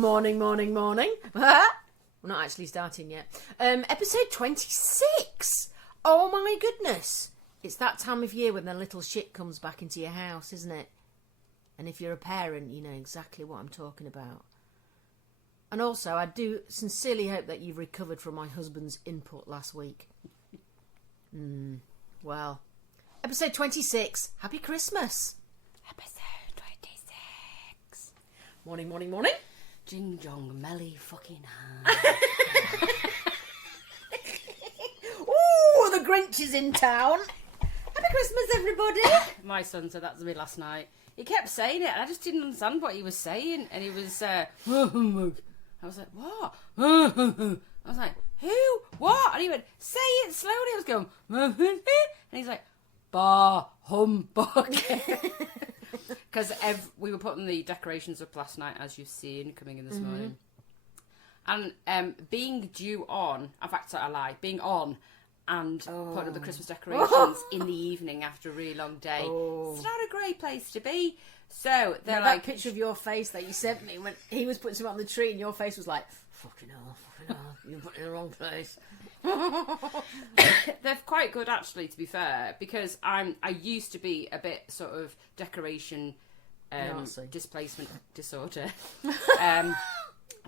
morning. We're not actually starting yet. Episode 26. Oh my goodness. It's that time of year when the little shit comes back into your house, isn't it? And if you're a parent, you know exactly what I'm talking about. And also, I do sincerely hope that you've recovered from my husband's input last week. Well, episode 26. Happy Christmas. Episode 26. Morning. Jing jong melly fucking hand. Ooh, the Grinch is in town. Happy Christmas, everybody. My son said that to me last night. He kept saying it, and I just didn't understand what he was saying. And he was, I was like, what? I was like, who? What? And he went, say it slowly. I was going, and he's like, bah humbug. Because we were putting the decorations up last night, as you've seen, coming in this morning. And being due on, in fact, I lied, being on and putting up the Christmas decorations in the evening after a really long day. It's not a great place to be. So they're like... That picture of your face that you sent me when he was putting something on the tree and your face was like, fucking hell, you put it in the wrong place. They're quite good, actually, to be fair, because I used to be a bit sort of decoration displacement disorder.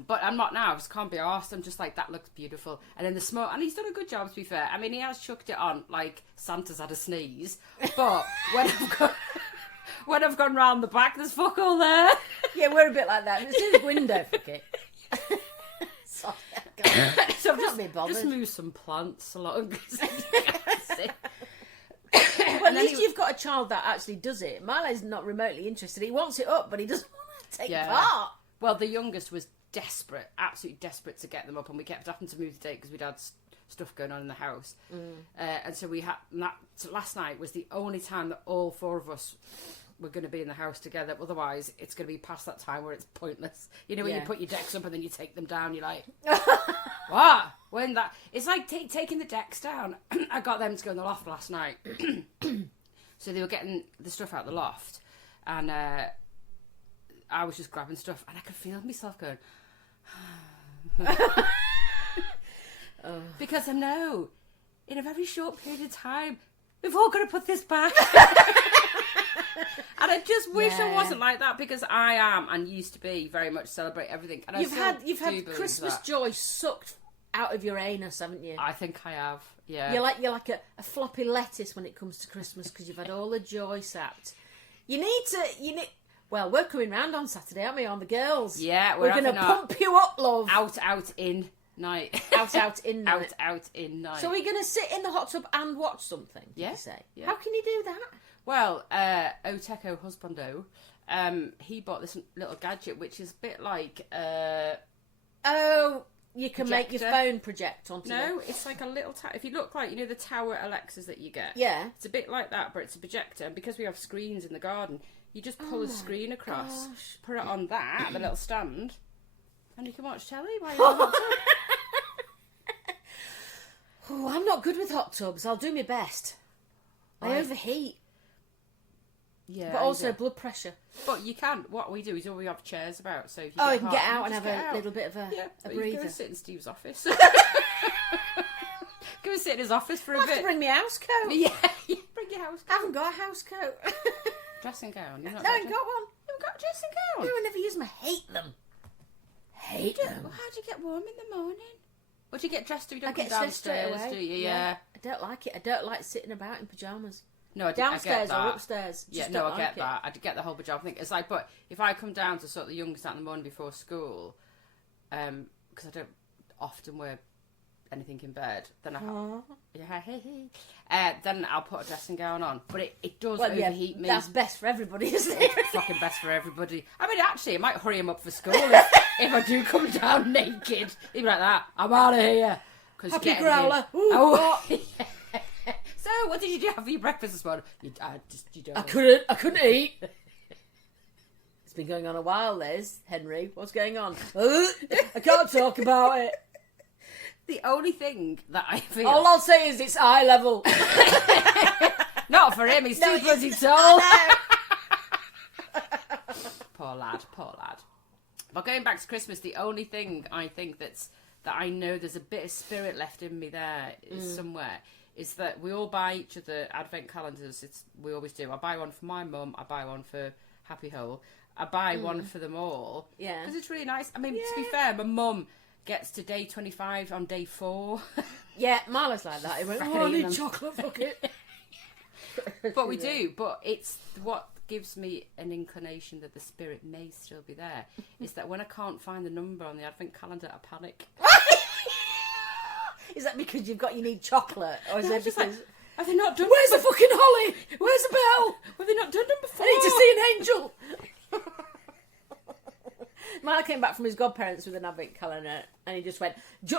But I'm not now. I just can't be arsed. I'm just like, that looks beautiful. And then the smoke, and he's done a good job, to be fair. I mean, he has chucked it on like Santa's had a sneeze. But when I've gone round the back, there's fuck all there. Yeah, we're a bit like that. There's his window, fuck it. Sorry, so I've just moved some plants along. Well, at least you've got a child that actually does it. Milo's not remotely interested. He wants it up, but he doesn't want to take part. Well, the youngest was desperate, absolutely desperate to get them up, and we kept having to move the date because we'd had stuff going on in the house. And so last night was the only time that all four of us were going to be in the house together. Otherwise, it's going to be past that time where it's pointless. You know, when you put your decks up and then you take them down, you're like, what? When that... It's like taking the decks down. I got them to go in the loft last night. So they were getting the stuff out of the loft. And I was just grabbing stuff. And I could feel myself going... Because I know, in a very short period of time, we've all got to put this back. And I just wish I wasn't like that, because I am and used to be very much celebrate everything. And you've had Christmas joy sucked out of your anus, haven't you? I think I have. Yeah. You're like a floppy lettuce when it comes to Christmas, because you've had all the joy sapped. Well, we're coming round on Saturday, aren't we? On the girls. Yeah, we're going to pump you up, love. Out in night. Out in night. Out in night. So we're going to sit in the hot tub and watch something, did you say? Yeah. How can you do that? Well, Oteco Husbando, he bought this little gadget, which is a bit like... you can make your phone project onto No, it's like a little... if you look like, the tower Alexas that you get. Yeah. It's a bit like that, but it's a projector. And because we have screens in the garden, you just pull a screen across, put it on that, the little stand, and you can watch telly while you're in the hot tub. Oh, I'm not good with hot tubs. I'll do my best. I overheat. Yeah, but also blood pressure. But you can. What we do is we have chairs about, so if you can get out and have a little bit of a breather. You can go sit in Steve's office. Go and sit in his office for a bit. I have to bring my house coat. Yeah, bring your house coat. I haven't got a house coat. Dressing gown. No, I ain't got one. You haven't got a dressing gown? No, I never use them. I hate them. Well, how do you get warm in the morning? What do you get dressed to? You don't come downstairs, do you? Yeah. I don't like it. I don't like sitting about in pyjamas. No, downstairs or upstairs. Yeah, no, I get that. I get the whole pajama thing. It's like, but if I come down to sort of the youngest out in the morning before school, because I don't often wear anything in bed, then then I'll put a dressing gown on. But it does overheat me. That's best for everybody, isn't it? It's fucking best for everybody. I mean, actually, it might hurry him up for school if I do come down naked. He'd be like that. I'm out of here. Happy growler. So, what did you have for your breakfast this morning? I couldn't eat. It's been going on a while, Liz. Henry, what's going on? I can't talk about it. The only thing that I feel... All I'll say is it's eye level. Not for him, he's too bloody tall. Poor lad. But going back to Christmas, the only thing I think that I know there's a bit of spirit left in me there is somewhere, is that we all buy each other advent calendars. We always do. I buy one for my mum. I buy one for Happy Hole. I buy one for them all. Yeah. Because it's really nice. I mean, to be fair, my mum gets to day 25 on day 4. Yeah, Marlo's like that. He went, I need chocolate, fuck it. But we do. But it's what gives me an inclination that the spirit may still be there, is that when I can't find the number on the advent calendar, I panic. Is that because you need chocolate? Or is it because... Like, have they not done... Where's the fucking holly? Where's the bell? Have they not done number 4? I need to see an angel. Mark came back from his godparents with an advent calendar, and he just went,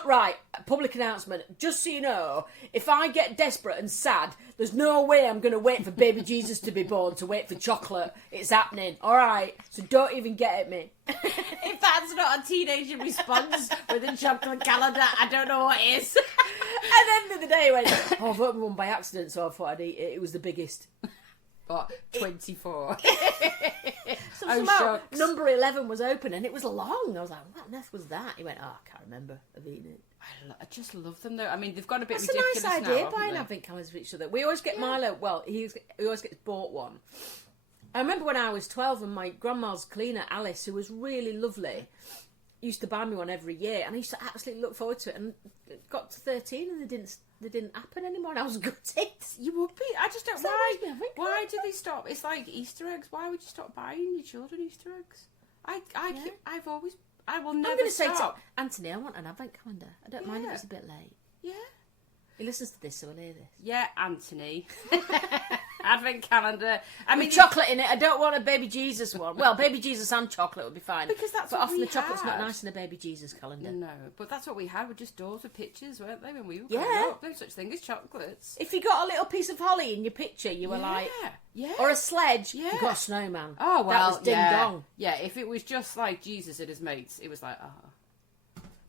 right, public announcement, just so you know, if I get desperate and sad, there's no way I'm going to wait for baby Jesus to be born to wait for chocolate. It's happening, all right? So don't even get at me. If that's not a teenager response with a chocolate calendar, I don't know what is. And then the other day he went, I voted one by accident, so I thought I'd eat it. It was the biggest. What? 24. So somehow number 11 was open and it was long. I was like, what on earth was that? He went, I can't remember. I've eaten it. I just love them though. I mean, they've got a bit That's ridiculous a nice idea, now, buying advent calendars for each other. We always get Milo, well, he always gets bought one. I remember when I was 12 and my grandma's cleaner, Alice, who was really lovely, used to buy me one every year, and I used to absolutely look forward to it. And it got to 13 and they didn't happen anymore, and I was gutted. You would be. I just don't. Why did they stop? It's like Easter eggs. Why would you stop buying your children Easter eggs? I will never. I'm going to stop. say to Anthony, I want an advent calendar. I don't mind if it's a bit late. Yeah. He listens to this, so he'll hear this. Yeah, Anthony. Advent calendar. I mean, with chocolate in it. I don't want a baby Jesus one. Well, baby Jesus and chocolate would be fine. Because that's but what often we the chocolate's had. not nice in a baby Jesus calendar. No, but that's what we had. Were just doors with pictures, weren't they? When we were Yeah. growing up, no such thing as chocolates. If you got a little piece of holly in your picture, you were like, yeah, or a sledge, yeah. you got a snowman. Oh well, that was ding dong. Yeah, if it was just like Jesus and his mates, it was like,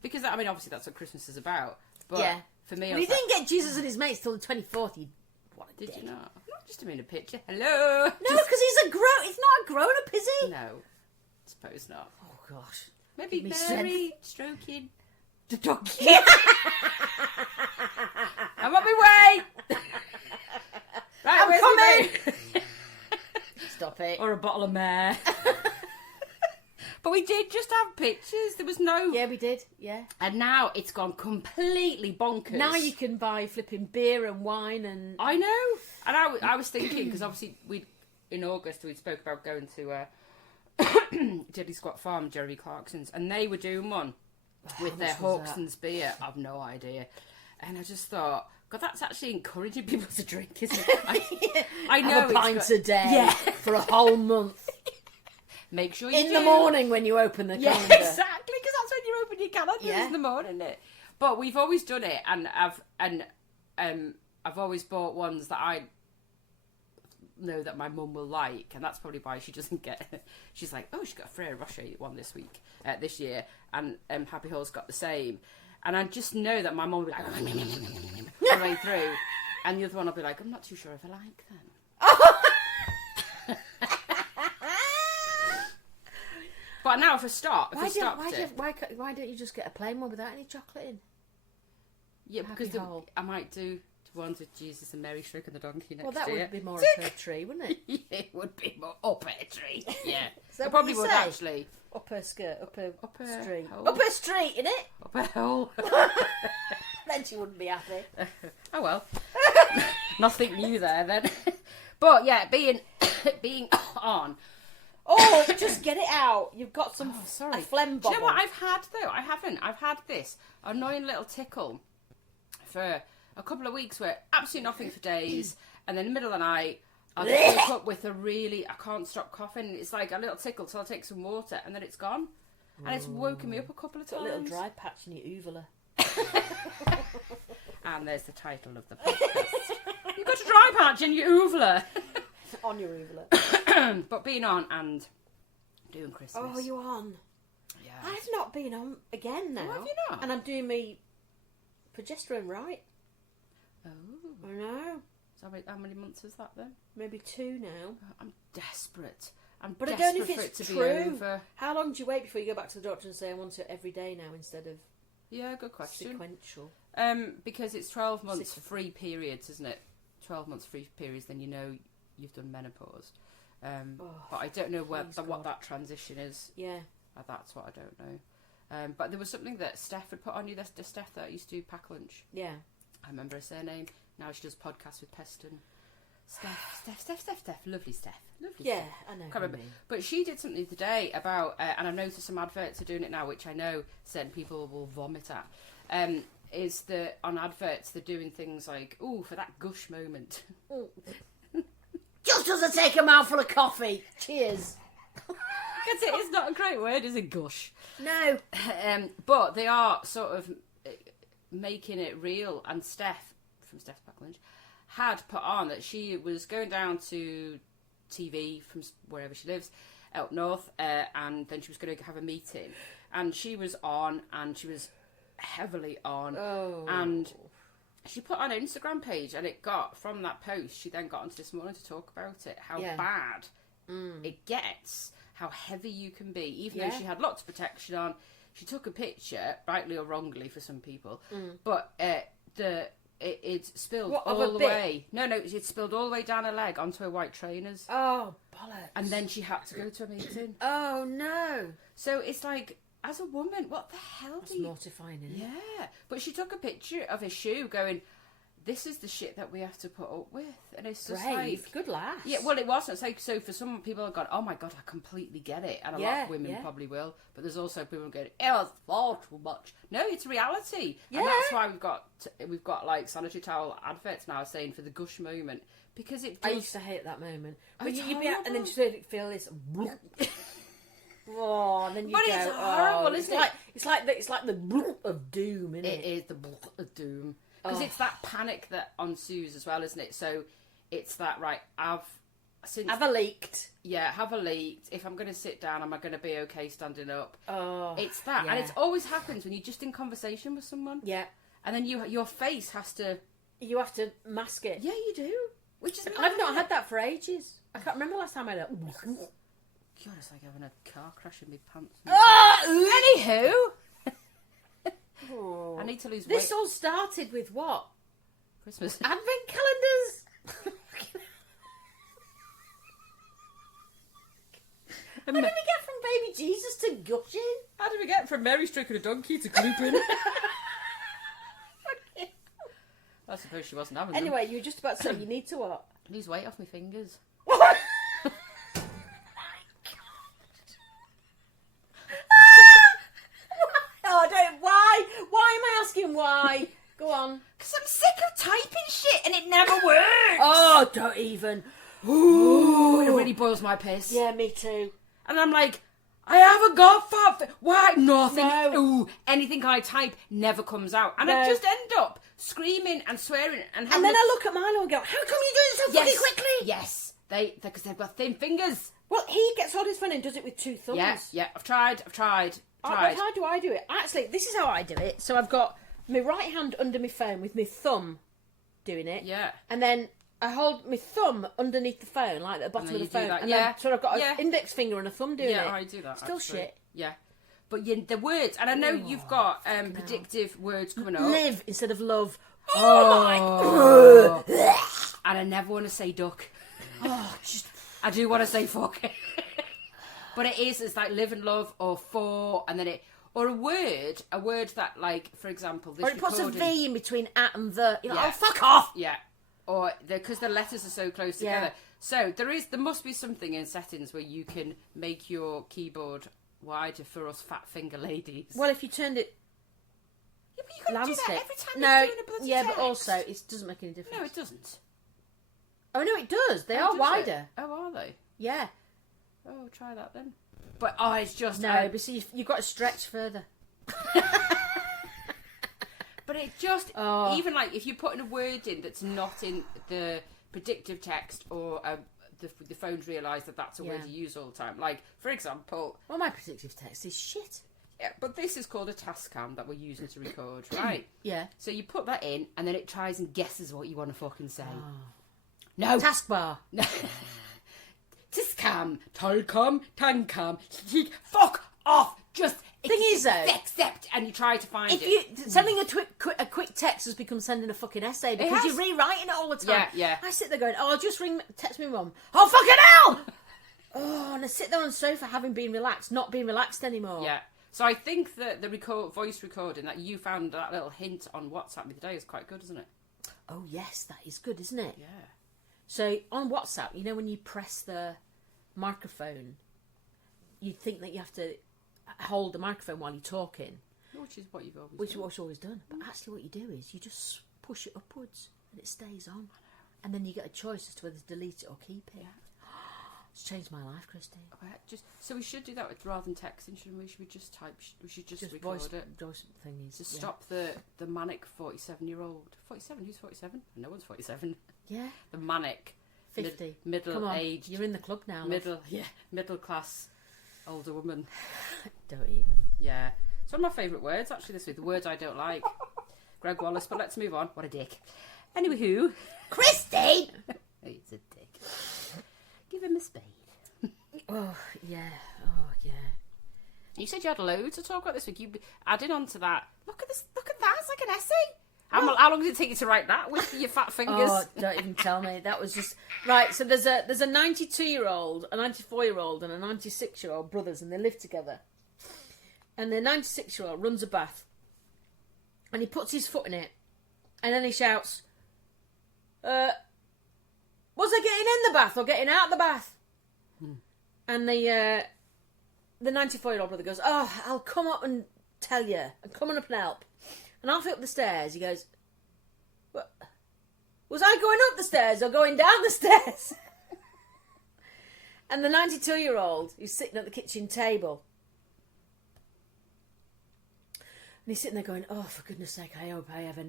because I mean, obviously that's what Christmas is about. But Yeah. for me, Well, you didn't get Jesus and his mates till the 24th. Did dick. you not? Not just him in a picture. Hello. No, because he's not a grown up, is he? No, suppose not. Oh gosh. Maybe Give me Mary stroking the donkey. I'm on my way. Right, I'm where's coming. my Stop it. Or a bottle of mare. But we did just have pictures. There was no... Yeah, we did. Yeah. And now it's gone completely bonkers. Now you can buy flipping beer and wine and... I know. And I was thinking, because obviously in August we spoke about going to Diddley Squat Farm, Jeremy Clarkson's, and they were doing one with their Hawkson's beer. I've no idea. And I just thought, God, that's actually encouraging people to drink, isn't it? I know. Have a pint a day for a whole month. Make sure you in the morning when you open the calendar. Yeah, exactly, because that's when you open your calendar in the morning, isn't it? But we've always done it, and I've always bought ones that I know that my mum will like, and that's probably why she doesn't get. She's like, oh, she got a Frere Rocher one this year, and Happy Hall's got the same, and I just know that my mum will be like all the way through, and the other one I'll be like, I'm not too sure if I like them. But now if I stop, why don't you just get a plain one without any chocolate in? Yeah, because I might do ones with Jesus and Mary stroking the donkey next year. Well, that would be more up her tree, wouldn't it? Yeah, it would be more up her tree. Yeah, So it probably would actually. Up her skirt, up her street. hole. Up her street, innit? Up her hole. Then she wouldn't be happy. Oh well, nothing new there then. But yeah, being on. Oh, just get it out. You've got some sorry. a phlegm bubble. Do you know what I've had though? I haven't. I've had this annoying little tickle for a couple of weeks where absolutely nothing for days, and then in the middle of the night I'll just wake up with I can't stop coughing. It's like a little tickle, so I'll take some water and then it's gone. And it's woken me up a couple of times. Got a little dry patch in your uvula. And there's the title of the podcast. You've got a dry patch in your uvula. On your uvula. But being on and doing Christmas. Oh, you on? Yeah. I've not been on again now. Oh, have you not? And I'm doing me progesterone right. Oh. I know. So how many months is that then? Maybe 2 now. I'm desperate. I'm But I don't desperate know if for it's it to true. be over. How long do you wait before you go back to the doctor and say, I want it every day now instead of Yeah, good question. sequential? Because it's 12 months free periods, isn't it? 12 months free periods, then you know you've done menopause. But I don't know what that transition is. Yeah. That's what I don't know. But there was something that Steph had put on you, the Steph that used to do pack lunch. Yeah. I remember her surname. Now she does podcasts with Peston. Steph. Lovely Steph. Yeah, I know. Can't remember. But she did something today about, and I've noticed some adverts are doing it now, which I know certain people will vomit at, is that on adverts they're doing things like, ooh, for that gush moment. Just as I take a mouthful of coffee. Cheers. It's not a great word, is it, gush? No. But they are sort of making it real, and Steph, from Steph's Pack Lunch, had put on that she was going down to TV from wherever she lives out north, and then she was going to have a meeting, and she was on, and she was heavily on, and she put on her Instagram page, and it got, from that post, she then got onto This Morning to talk about it, how bad it gets, how heavy you can be, even though she had lots of protection on. She took a picture, rightly or wrongly for some people, but it spilled all the way. No, it spilled all the way down her leg onto her white trainers. Oh, bollocks. And then she had to go to a meeting. Oh, no. So it's like, as a woman, what the hell That's mortifying, isn't it? Yeah. But she took a picture of his shoe going, this is the shit that we have to put up with. And it's just Brave. Good lass. Yeah, well, it wasn't. So for some people have gone, oh my God, I completely get it. And a lot of women probably will. But there's also people going, it's far too much. No, it's reality. Yeah. And that's why we've got like sanitary towel adverts now saying for the gush moment. Because it does... I used to hate that moment. Oh, When it's you'd be out and then horrible. you feel this... Oh, and then you But go... it's horrible, isn't it? It's like the of doom, isn't it? It is the of doom. Because it's that panic that ensues as well, isn't it? So it's that, right, have a leaked. Yeah, have a leaked. If I'm going to sit down, am I going to be okay standing up? Oh, it's that. yeah. And it always happens when you're just in conversation with someone. Yeah. And then your face has to... You have to mask it. Yeah, you do. Which is... I've not had that for ages. I can't remember the last time I had it. God, it's like having a car crash in my pants. Anywho... I need to lose weight. This all started with what? Christmas. Advent calendars. How did we get from baby Jesus to gushing? How did we get from Mary stroking a donkey to glooping? I suppose she wasn't having them. Anyway, you were just about to say you need to what? Lose weight off my fingers. What? Oh, don't. Why? Why am I asking why? Go on. Because I'm sick of typing shit and it never works. Oh, don't even. Ooh, it really boils my piss. Yeah, me too. And I'm like, I haven't got fat. Why? Nothing. No. Ooh, anything I type never comes out. And I just end up screaming and swearing. And then I look at Milo and go, how come you do it so fucking quickly? Yes. Because they've got thin fingers. Well, he gets hold of his phone and does it with two thumbs. Yeah. I've tried. How do I do it? Actually, this is how I do it. So I've got my right hand under my phone with my thumb doing it. Yeah. And then I hold my thumb underneath the phone, like at the bottom of the phone. And then, so I've got an index finger and a thumb doing it. Yeah, I do that. Still actually. shit. Yeah. But the words, and I know you've got predictive words coming up. Live instead of love. Oh. And I never want to say duck. I do want to say fuck. But it's like live and love or for, and then or a word that, like, for example, this Or it puts a recording- V in between at and the. You're like, Yeah. oh, fuck off! Yeah. Or because the letters are so close together. So there must be something in settings where you can make your keyboard wider for us fat finger ladies. Well, if you turned it Yeah, but you got to do landscape. that every time No, you're doing a bloody yeah, text. but also it doesn't make any difference. No, it doesn't. Oh no, it does. They are does it? wider. Oh, are they? Yeah. Oh, try that then. But it's just No, but see, you've got to stretch further. But it just even like if you put in a word in that's not in the predictive text or the phones realise that that's a word you use all the time. Like, for example... Well, my predictive text is shit. Yeah, but this is called a task cam that we're using to record, right? Yeah. So you put that in, and then it tries and guesses what you want to fucking say. No. Taskbar. Task Tam, Tolcom, Tankam, fuck off. Just Thing is, though, accept, and you try to find if it. you sending a quick text has become sending a fucking essay because has. you're rewriting it all the time. Yeah. I sit there going, oh, I'll just text me mum. Oh, fucking hell! Oh, and I sit there on the sofa having been relaxed, not being relaxed anymore. Yeah. So I think that the voice recording that you found, that little hint on WhatsApp the other day, is quite good, isn't it? Oh, yes, that is good, isn't it? Yeah. So on WhatsApp, you know when you press the microphone, you think that you have to hold the microphone while you're talking. Which is what you've always Which is done. what you've always done. But actually what you do is you just push it upwards and it stays on. And then you get a choice as to whether to delete it or keep it. Yeah. It's changed my life, Christine. So we should do that rather than texting, shouldn't we? Should we just type? We should just record voice, it. Voice thingies. To stop the manic 47-year-old. 47? Who's 47? No one's 47. Yeah. The manic 50. middle aged. You're in the club now. Middle class older woman. Don't even. Yeah. It's one of my favourite words actually this week. The words I don't like. Greg Wallace, but let's move on. What a dick. Anyway, who? Christy! He's a dick. Give him a spade. Oh, yeah. You said you had loads to talk about this week. You added on to that. Look at this. Look at that. It's like an essay. How long did it take you to write that with your fat fingers? Oh, don't even tell me. That was just right. So there's a 92-year-old, a 94-year-old, and a 96-year-old brothers, and they live together. And the 96-year-old runs a bath, and he puts his foot in it, and then he shouts, "Was I getting in the bath or getting out the bath?" And the 94-year-old brother goes, "Oh, I'll come up and tell you. I'm coming up and help." And halfway up the stairs, he goes, "What? Was I going up the stairs or going down the stairs?" And the 92-year-old, who's sitting at the kitchen table, and he's sitting there going, "Oh, for goodness sake, I hope I ever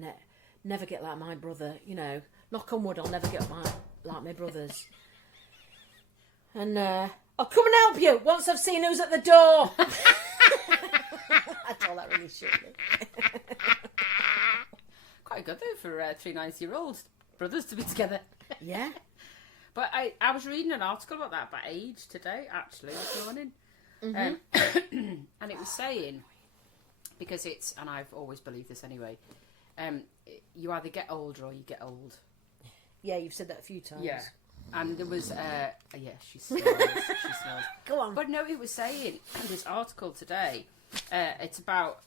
never get like my brother. You know, knock on wood, I'll never get like my brothers. And I'll come and help you once I've seen who's at the door." I told that really shitly. Quite good though for 3 90-year-olds brothers to be together. Yeah. But I was reading an article about that age today, actually, this morning. And it was saying, because it's, and I've always believed this anyway, you either get older or you get old. Yeah, you've said that a few times. Yeah. And there was, she smells, she smells. Go on. But no, it was saying, in this article today, it's about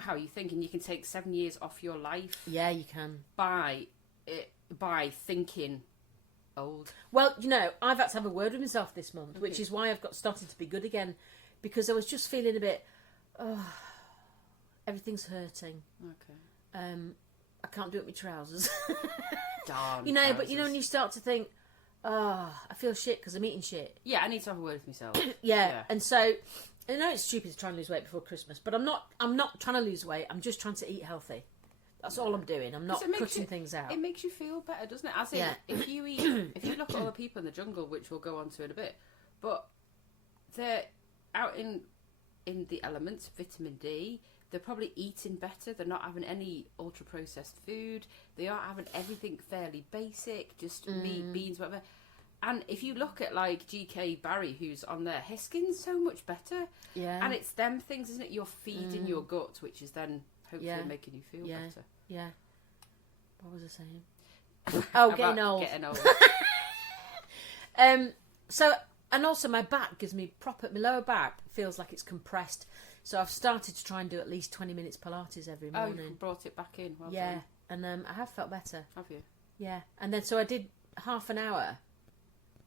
how you think, and you can take 7 years off your life. Yeah, you can. By thinking old. Well, you know, I've had to have a word with myself this month, which is why I've got started to be good again, because I was just feeling a bit, everything's hurting. Okay. I can't do it with trousers. Darn. You know, trousers. but you know when you start to think, I feel shit because I'm eating shit. Yeah, I need to have a word with myself. Yeah, and so I know it's stupid to try and lose weight before Christmas, but I'm not trying to lose weight. I'm just trying to eat healthy. That's all I'm doing. I'm not cutting things out. It makes you feel better, doesn't it? As in, if you look at other people in the jungle, which we'll go on to in a bit, but they're out in the elements, vitamin D. They're probably eating better. They're not having any ultra processed food. They are having everything fairly basic, just meat, beans, whatever. And if you look at like GK Barry, who's on there, his skin's so much better. Yeah. And it's them things, isn't it? You're feeding your gut, which is then hopefully making you feel better. Yeah. What was I saying? Oh, getting old. Getting old. So, and also my back gives me my lower back feels like it's compressed. So I've started to try and do at least 20 minutes Pilates every morning. Oh, you brought it back in. Well yeah. done. And I have felt better. Have you? Yeah. And then so I did half an hour.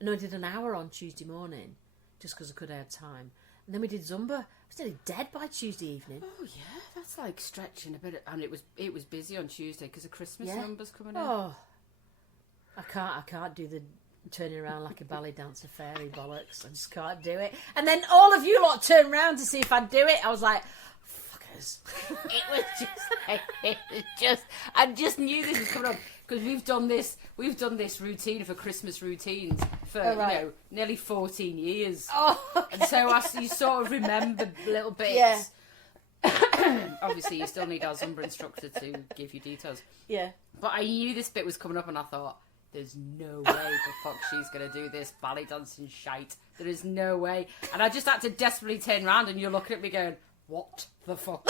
No, I did an hour on Tuesday morning, just because I could have time. And then we did Zumba. I was nearly dead by Tuesday evening. Oh yeah, that's like stretching a bit. And it was busy on Tuesday because the Christmas numbers coming in. Oh, I can't do the turning around like a ballet dancer fairy bollocks. I just can't do it. And then all of you lot turned round to see if I'd do it. I was like, fuckers. I just knew this was coming up because we've done this routine for Christmas routines for nearly 14 years. Oh, okay. And so you sort of remember little bits. Yeah. Obviously, you still need our Zumba instructor to give you details. Yeah. But I knew this bit was coming up, and I thought, there's no way the fuck she's going to do this ballet dancing shite. There is no way. And I just had to desperately turn around and you're looking at me going, what the fuck?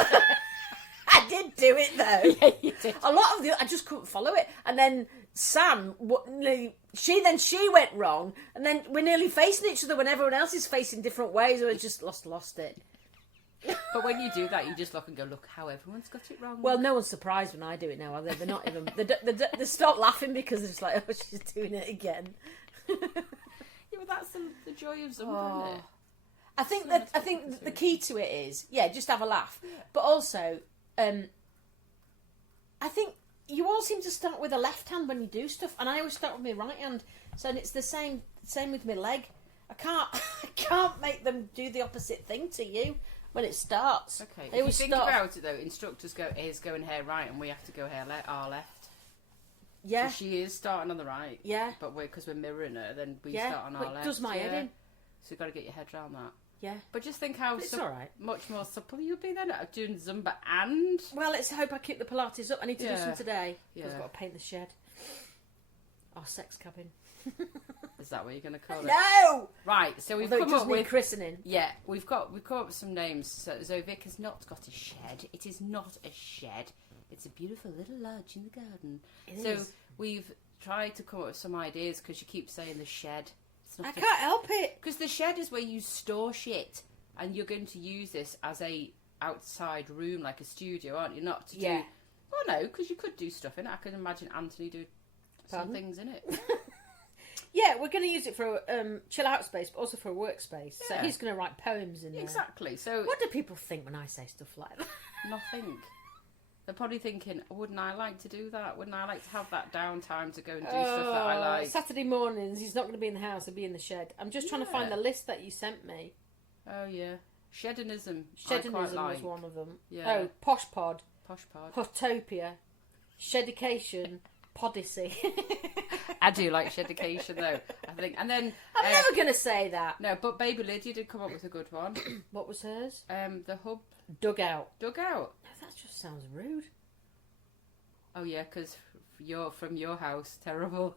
I did do it though. Yeah, you did. A lot of the I just couldn't follow it, and then Sam, she went wrong, and then we're nearly facing each other when everyone else is facing different ways, and I just lost it. But when you do that, you just look and go, look how everyone's got it wrong. Well, no one's surprised when I do it now, are they? They're not even. They stop laughing because they're just like, oh, she's doing it again. Yeah, but that's the joy of Zumba, isn't it? I think the key to it is, just have a laugh, but also, I think you all seem to start with a left hand when you do stuff, and I always start with my right hand. So it's the same with my leg. I can't make them do the opposite thing to you when it starts. Okay. They If you always think start. about it though, instructors go, here's going hair right, and we have to go hair our left. Yeah. So she is starting on the right. Yeah. But because we're mirroring her, then we Yeah. start on But our it left. does my head in. So you've got to get your head around that. Yeah. But just think how It's all right. much more supple you'll be then at doing Zumba and... Well, let's hope I keep the Pilates up. I need to do some today. Because Yeah. I've got to paint the shed. Our sex cabin. Is that what you're going to call it? No! Right, so we've Although it come does up need with... christening. Yeah, we've come up with some names. So Vic has not got a shed. It is not a shed. It's a beautiful little lodge in the garden. It so is. we've tried to come up with some ideas because you keep saying the shed. It's not I can't help it. Because the shed is where you store shit, and you're going to use this as a outside room, like a studio, aren't you? Not to do... Well, no, because you could do stuff in it. I can imagine Anthony do some things in it. Yeah, we're going to use it for a chill out space, but also for a workspace. So Yeah. he's going to write poems in there. Exactly. So What do people think when I say stuff like that? nothing. They're probably thinking, wouldn't I like to do that? Wouldn't I like to have that downtime to go and do stuff that I like? Saturday mornings, he's not going to be in the house, he'll be in the shed. I'm just trying to find the list that you sent me. Oh, yeah. Shedinism. I quite Shedinism like. was one of them. Yeah. Oh, Posh Pod, Posh pod. Hotopia, Shedication, Podyssey. I do like shedication, though. I think. And then... I'm never going to say that. No, but Baby Lydia did come up with a good one. What was hers? The hub Dugout. dugout. No, that just sounds rude. Oh, yeah, because you're from your house. Terrible.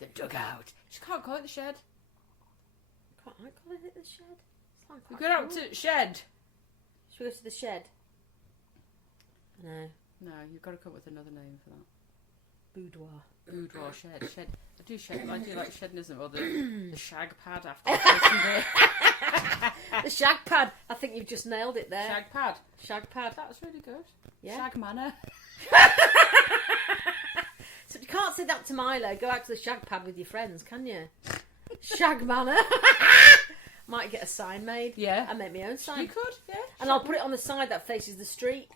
The dugout. She can't call it the shed. Can't I call it the shed? Sounds We quite go out cool. to shed. Should we go to the shed? No. No, you've got to come up with another name for that. Boudoir. Boudoir, shed. I do like shednism, or the shag pad after I christened it. The shag pad. I think you've just nailed it there. Shag pad. Shag pad. That was really good. Yeah. Shag Manor. So you can't say that to Milo. Go out to the shag pad with your friends, can you? Shag Manor. Might get a sign made. Yeah. I make my own sign. You could, yeah. And I'll put it on the side that faces the street.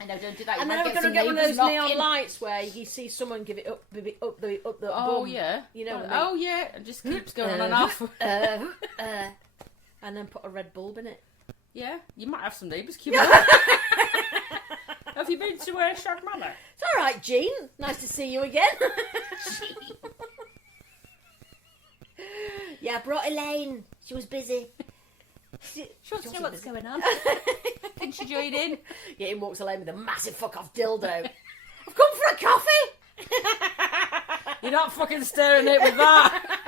I know, don't do that. You And might then I'm get going to some get one of those neighbours neon knocking. lights where you see someone give it up the Oh, bum. yeah. You know what I mean? Oh, yeah. And just keeps going on and off. And then put a red bulb in it. Yeah. You might have some neighbours queuing up. Have you been to Shag Manor? It's all right, Jean. Nice to see you again. Yeah, I brought Elaine. She was busy. She wants to know what's going on. Can she join in? Yeah, in walks Elaine with a massive fuck off dildo. I've come for a coffee. You're not fucking stirring it with that.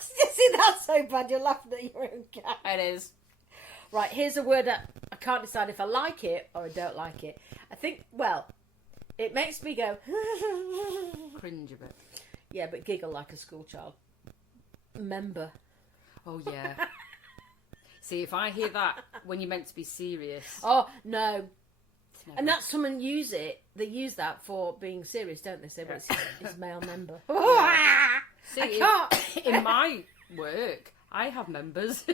See, that's so bad. You're laughing at your own cat. It is. Right, here's a word that I can't decide if I like it or I don't like it. I think, well, it makes me go, Cringe a bit. yeah, but giggle like a schoolchild. Member. Oh, yeah. See, if I hear that when you're meant to be serious... Oh, no. it's never- And that's someone use it. They use that for being serious, don't they? Say, but it's male member. See, I can't. in my work, I have members.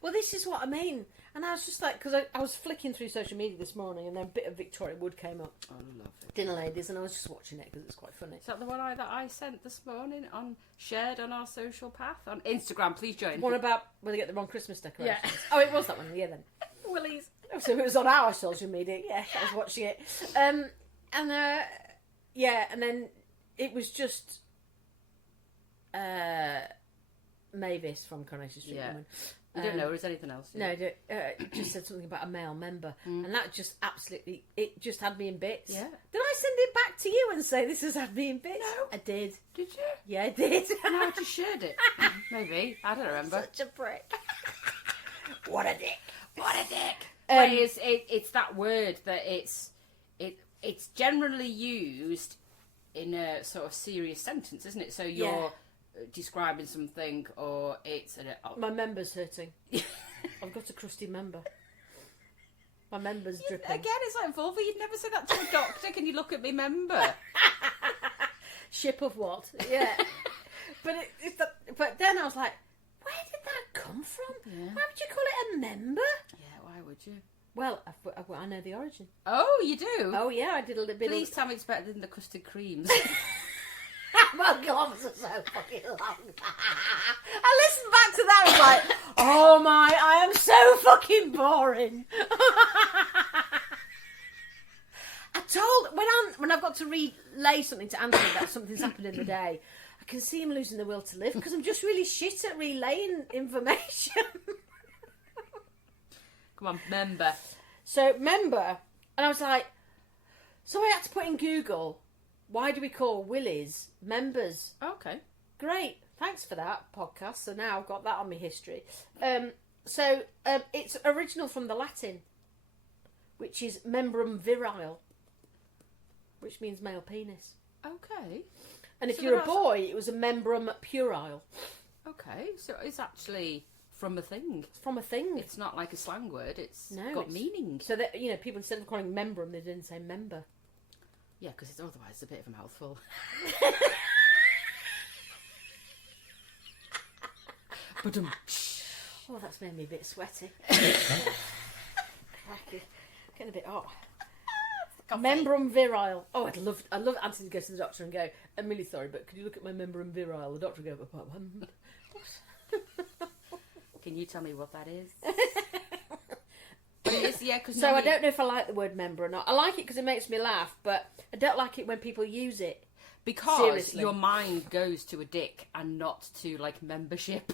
Well, this is what I mean. And I was just like, because I was flicking through social media this morning and then a bit of Victoria Wood came up. I love it. Dinner Ladies, and I was just watching it because it's quite funny. Is that the one that I sent this morning shared on our social path? On Instagram, please join. One about where they get the wrong Christmas decorations. Yeah. Oh, it was that one, yeah, then. Willies. So it was on our social media. Yeah, I was watching it. Yeah, and then it was just... Mavis from Coronation Street Yeah. Woman. You don't know, or is anything else? No, it just said something about a male member, and that just absolutely, it just had me in bits. Yeah. Did I send it back to you and say this has had me in bits? No. I did. Did you? Yeah, I did. No, I just shared it. Maybe. I don't remember. Such a prick. What a dick. What a dick. But it's that word that it's generally used in a sort of serious sentence, isn't it? So you're describing something, or it's My member's hurting. I've got a crusty member. My member's dripping. Again, it's like vulva. You'd never say that to a doctor. Can you look at me member? Ship of what? Yeah. But then I was like, where did that come from? Yeah. Why would you call it a member? Yeah, why would you? Well, I know the origin. Oh, you do? Oh yeah, I did a little bit. Please tell me it's better than the custard creams. My gloves are so fucking long. I listened back to that and was like, oh my, I am so fucking boring. I told, when I've got to relay something to Anthony about something's happened in the day, I can see him losing the will to live because I'm just really shit at relaying information. Come on, member. So, member, and I was like, so I had to put in Google, why do we call willies members? Okay. Great, thanks for that podcast. So now I've got that on my history. It's original from the Latin, which is membrum virile, which means male penis. Okay. And if So you're a that's- boy, it was a membrum puerile. Okay, so it's actually from a thing. It's from a thing. It's not like a slang word. It's No, got it's- meaning. So that, people, instead of calling membrum, they didn't say member. Yeah, because it's otherwise a bit of a mouthful. But Oh, that's made me a bit sweaty. Crikey. Getting a bit hot. Membrum virile. Oh, I'd love Anthony to go to the doctor and go, I'm really sorry, but could you look at my membrum virile? The doctor would go, can you tell me what that is? But it is, yeah, because So I don't know if I like the word member or not. I like it because it makes me laugh, but I don't like it when people use it. because Seriously. your mind goes to a dick and not to like membership.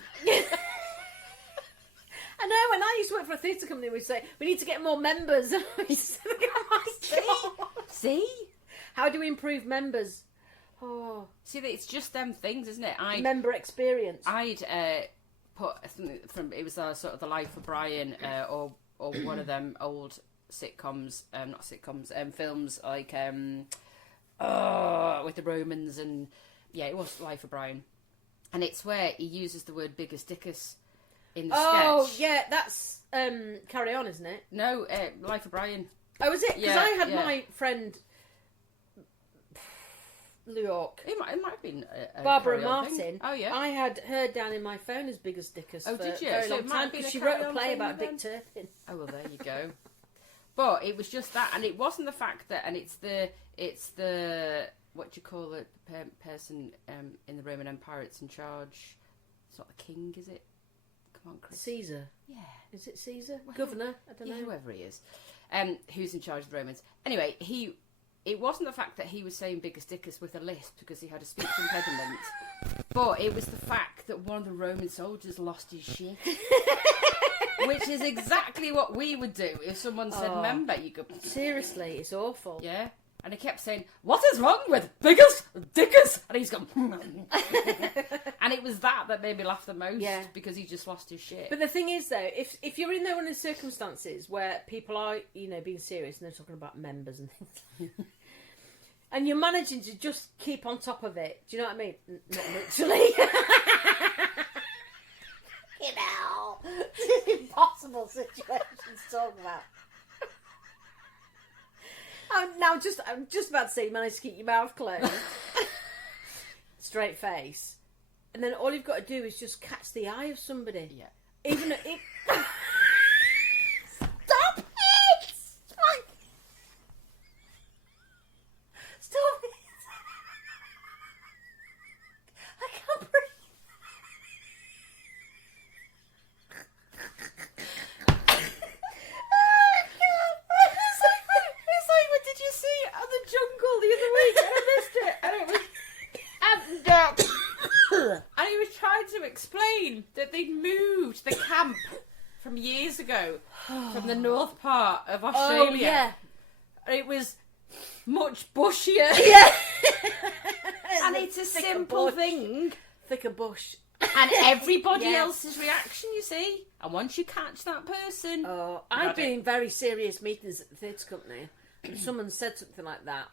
I know, when I used to work for a theatre company, we'd say, we need to get more members. I used to think, oh my God. See? How do we improve members? Oh, See, it's just them things, isn't it? member experience. I'd put something from, it was sort of the Life of Brian or one of them old sitcoms, not sitcoms, films like with the Romans, and yeah, it was Life of Brian, and it's where he uses the word biggest dickus in the Oh, sketch. yeah, that's Carry On, isn't it? No, Life of Brian. Oh, is it? Because Yeah, I had yeah. my friend New York, It might have been a Barbara Carry On Martin. thing. Oh yeah. I had her down in my phone as big as Dickus Oh, for did you? a very So long it might time have been because a she Carry wrote a On play thing about then? Dick Turpin. Oh well, there you go. But it was just that, and it wasn't the fact that, and it's the what do you call it? Person in the Roman Empire that's in charge. It's not the king, is it? Come on, Chris. Caesar. Yeah. Is it Caesar? Well, Governor? I don't Yeah, know. whoever he is, who's in charge of the Romans. Anyway, it wasn't the fact that he was saying biggest dickus with a lisp because he had a speech impediment, but it was the fact that one of the Roman soldiers lost his shit. Which is exactly what we would do if someone said Oh. member. You go, Seriously, it's awful. yeah. And he kept saying, what is wrong with biggest dickus? And he's gone, and it was that made me laugh the most, Yeah. because he just lost his shit. But the thing is, though, if you're in one of the circumstances where people are, being serious and they're talking about members and things, and you're managing to just keep on top of it, do you know what I mean? Not literally. It's an impossible situation to talk about. I'm just about to say you managed to keep your mouth closed, straight face, and then all you've got to do is just catch the eye of somebody. Yeah. Even if... Stop it! Stop it! I can't breathe. It's like, what did you see at the jungle the other week? And I missed it. And it was... And he was trying to explain from years ago, from the north part of Australia. Oh, yeah. It was much bushier. Yeah. And it's a simple thing. Thicker bush. And everybody Yeah. else's reaction, you see. And once you catch that person... Oh, I've been in very serious meetings at the theatre company, and someone said something like that.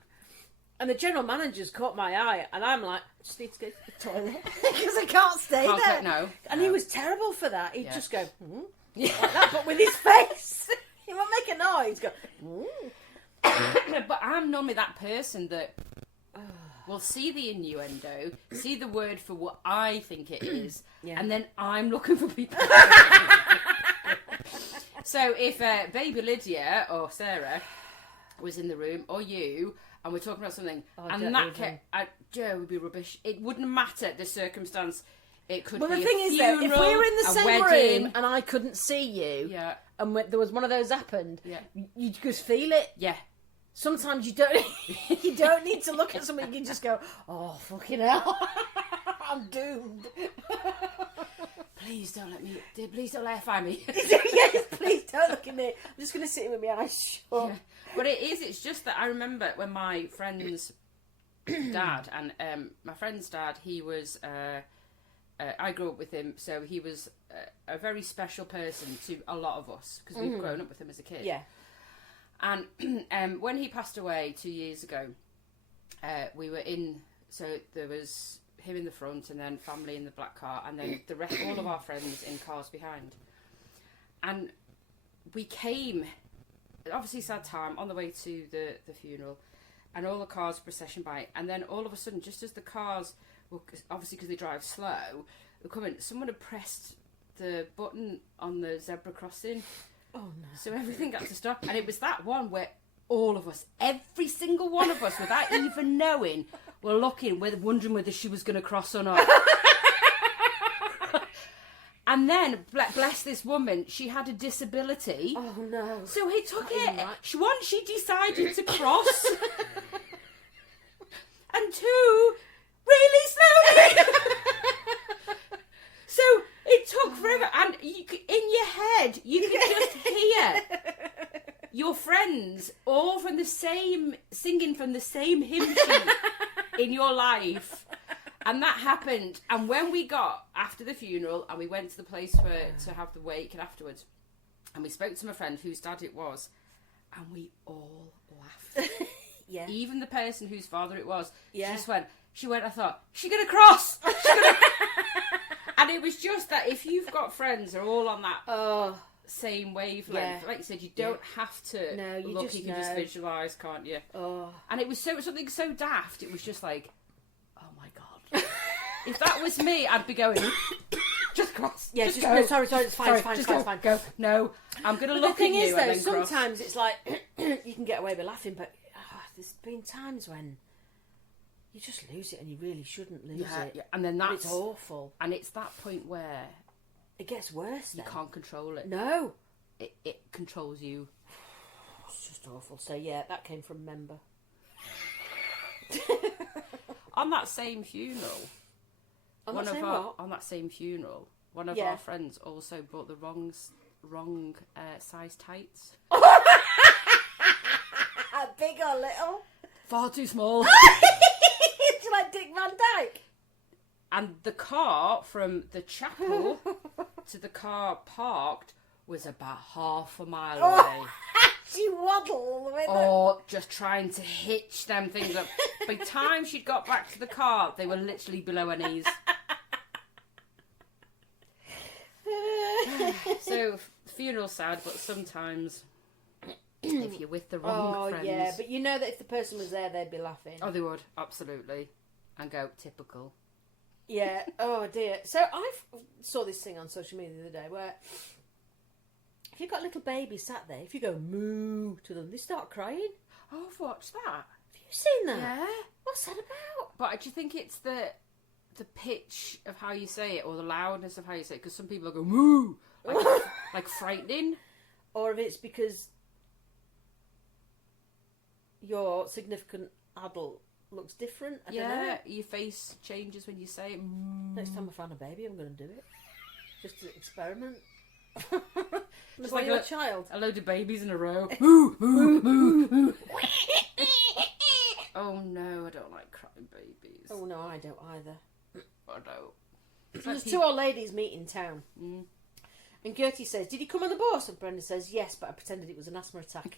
And the general manager's caught my eye, and I'm like, I just need to go to the toilet. Because I can't stay there. No. And he was terrible for that. He'd Yeah. just go, like that, but with his face. He won't make a noise. Go, But I'm normally that person that will see the innuendo, see the word for what I think it is, and then I'm looking for people. So if baby Lydia or Sarah was in the room, or you, and we're talking about something, and that Joe would be rubbish. It wouldn't matter the circumstance. It could be the a thing is that if we were in the same wedding, room and I couldn't see you, yeah, and there was one of those happened, yeah, you just feel it. yeah. Sometimes you don't. You don't need to look at something. You can just go, "Oh fucking hell, I'm doomed." Please don't let me. Please don't let her find me. Yes, please don't look at me. I'm just going to sit here with my eyes shut. Yeah. But it's just that I remember when my friend's dad, and my friend's dad, he was, I grew up with him, so he was a very special person to a lot of us, because we've grown up with him as a kid. Yeah. And when he passed away 2 years ago, we were in, so there was him in the front, and then family in the black car, and then the rest, all of our friends in cars behind. And we came, obviously sad time, on the way to the funeral, and all the cars procession by, and then all of a sudden, just as the cars were, obviously because they drive slow, were coming, someone had pressed the button on the zebra crossing. Oh no. So everything had to stop, and it was that one where all of us, every single one of us, without even knowing, were looking, wondering whether she was going to cross or not. And then, bless this woman, she had a disability. Oh no. So he took it. Right. Once she decided to cross, and two, really slowly. So it took forever, and in your head, you could just hear your friends all from the same, singing from the same hymn sheet in your life. And that happened. And when we got after the funeral, and we went to the place to have the wake and afterwards, and we spoke to my friend whose dad it was, and we all laughed. Yeah. Even the person whose father it was. Yeah. She went, I thought, she's going to cross. And it was just that if you've got friends who are all on that same wavelength, like you said, you don't have to look, you can just visualise, can't you? Oh. And it was something so daft, it was just like, oh my God. If that was me, I'd be going, just cross. Yeah, just go. go. No, sorry, it's fine, it's fine. Go. No, I'm going to look at you. The thing is, though, and then cross. sometimes it's like, you can get away with laughing, but there's been times when you just lose it and you really shouldn't lose it. Yeah. And then that's it's awful. And it's that point where it gets worse. You can't control it. No. It controls you. It's just awful. So yeah, that came from Member. On that same funeral. On that same funeral, one of our friends also bought the wrong size tights. Big or little? Far too small. It's like Dick Van Dyke. And the car from the chapel to the car parked was about half a mile away. She waddled all the way there. Or just trying to hitch them things up. By the time she'd got back to the car, they were literally below her knees. So, funeral's sad, but sometimes if you're with the wrong friends... Oh, yeah, but you know that if the person was there, they'd be laughing. Oh, they would, absolutely. And go, typical. Yeah, oh dear. So I saw this thing on social media the other day where if you've got little babies sat there, if you go moo to them, they start crying. Oh, I've watched that. Have you seen that? Yeah. What's that about? But do you think it's the pitch of how you say it or the loudness of how you say it? Because some people go moo, like frightening. Or if it's because your significant adult looks different. I don't know. Your face changes when you say it. Next time I find a baby, I'm going to do it. Just to experiment. Just like your a- child. A load of babies in a row. Oh no, I don't like crying babies. Oh no, I don't either. I don't. There's two old ladies meet in town. Mm. And Gertie says, "Did he come on the bus?" And Brenda says, "Yes, but I pretended it was an asthma attack."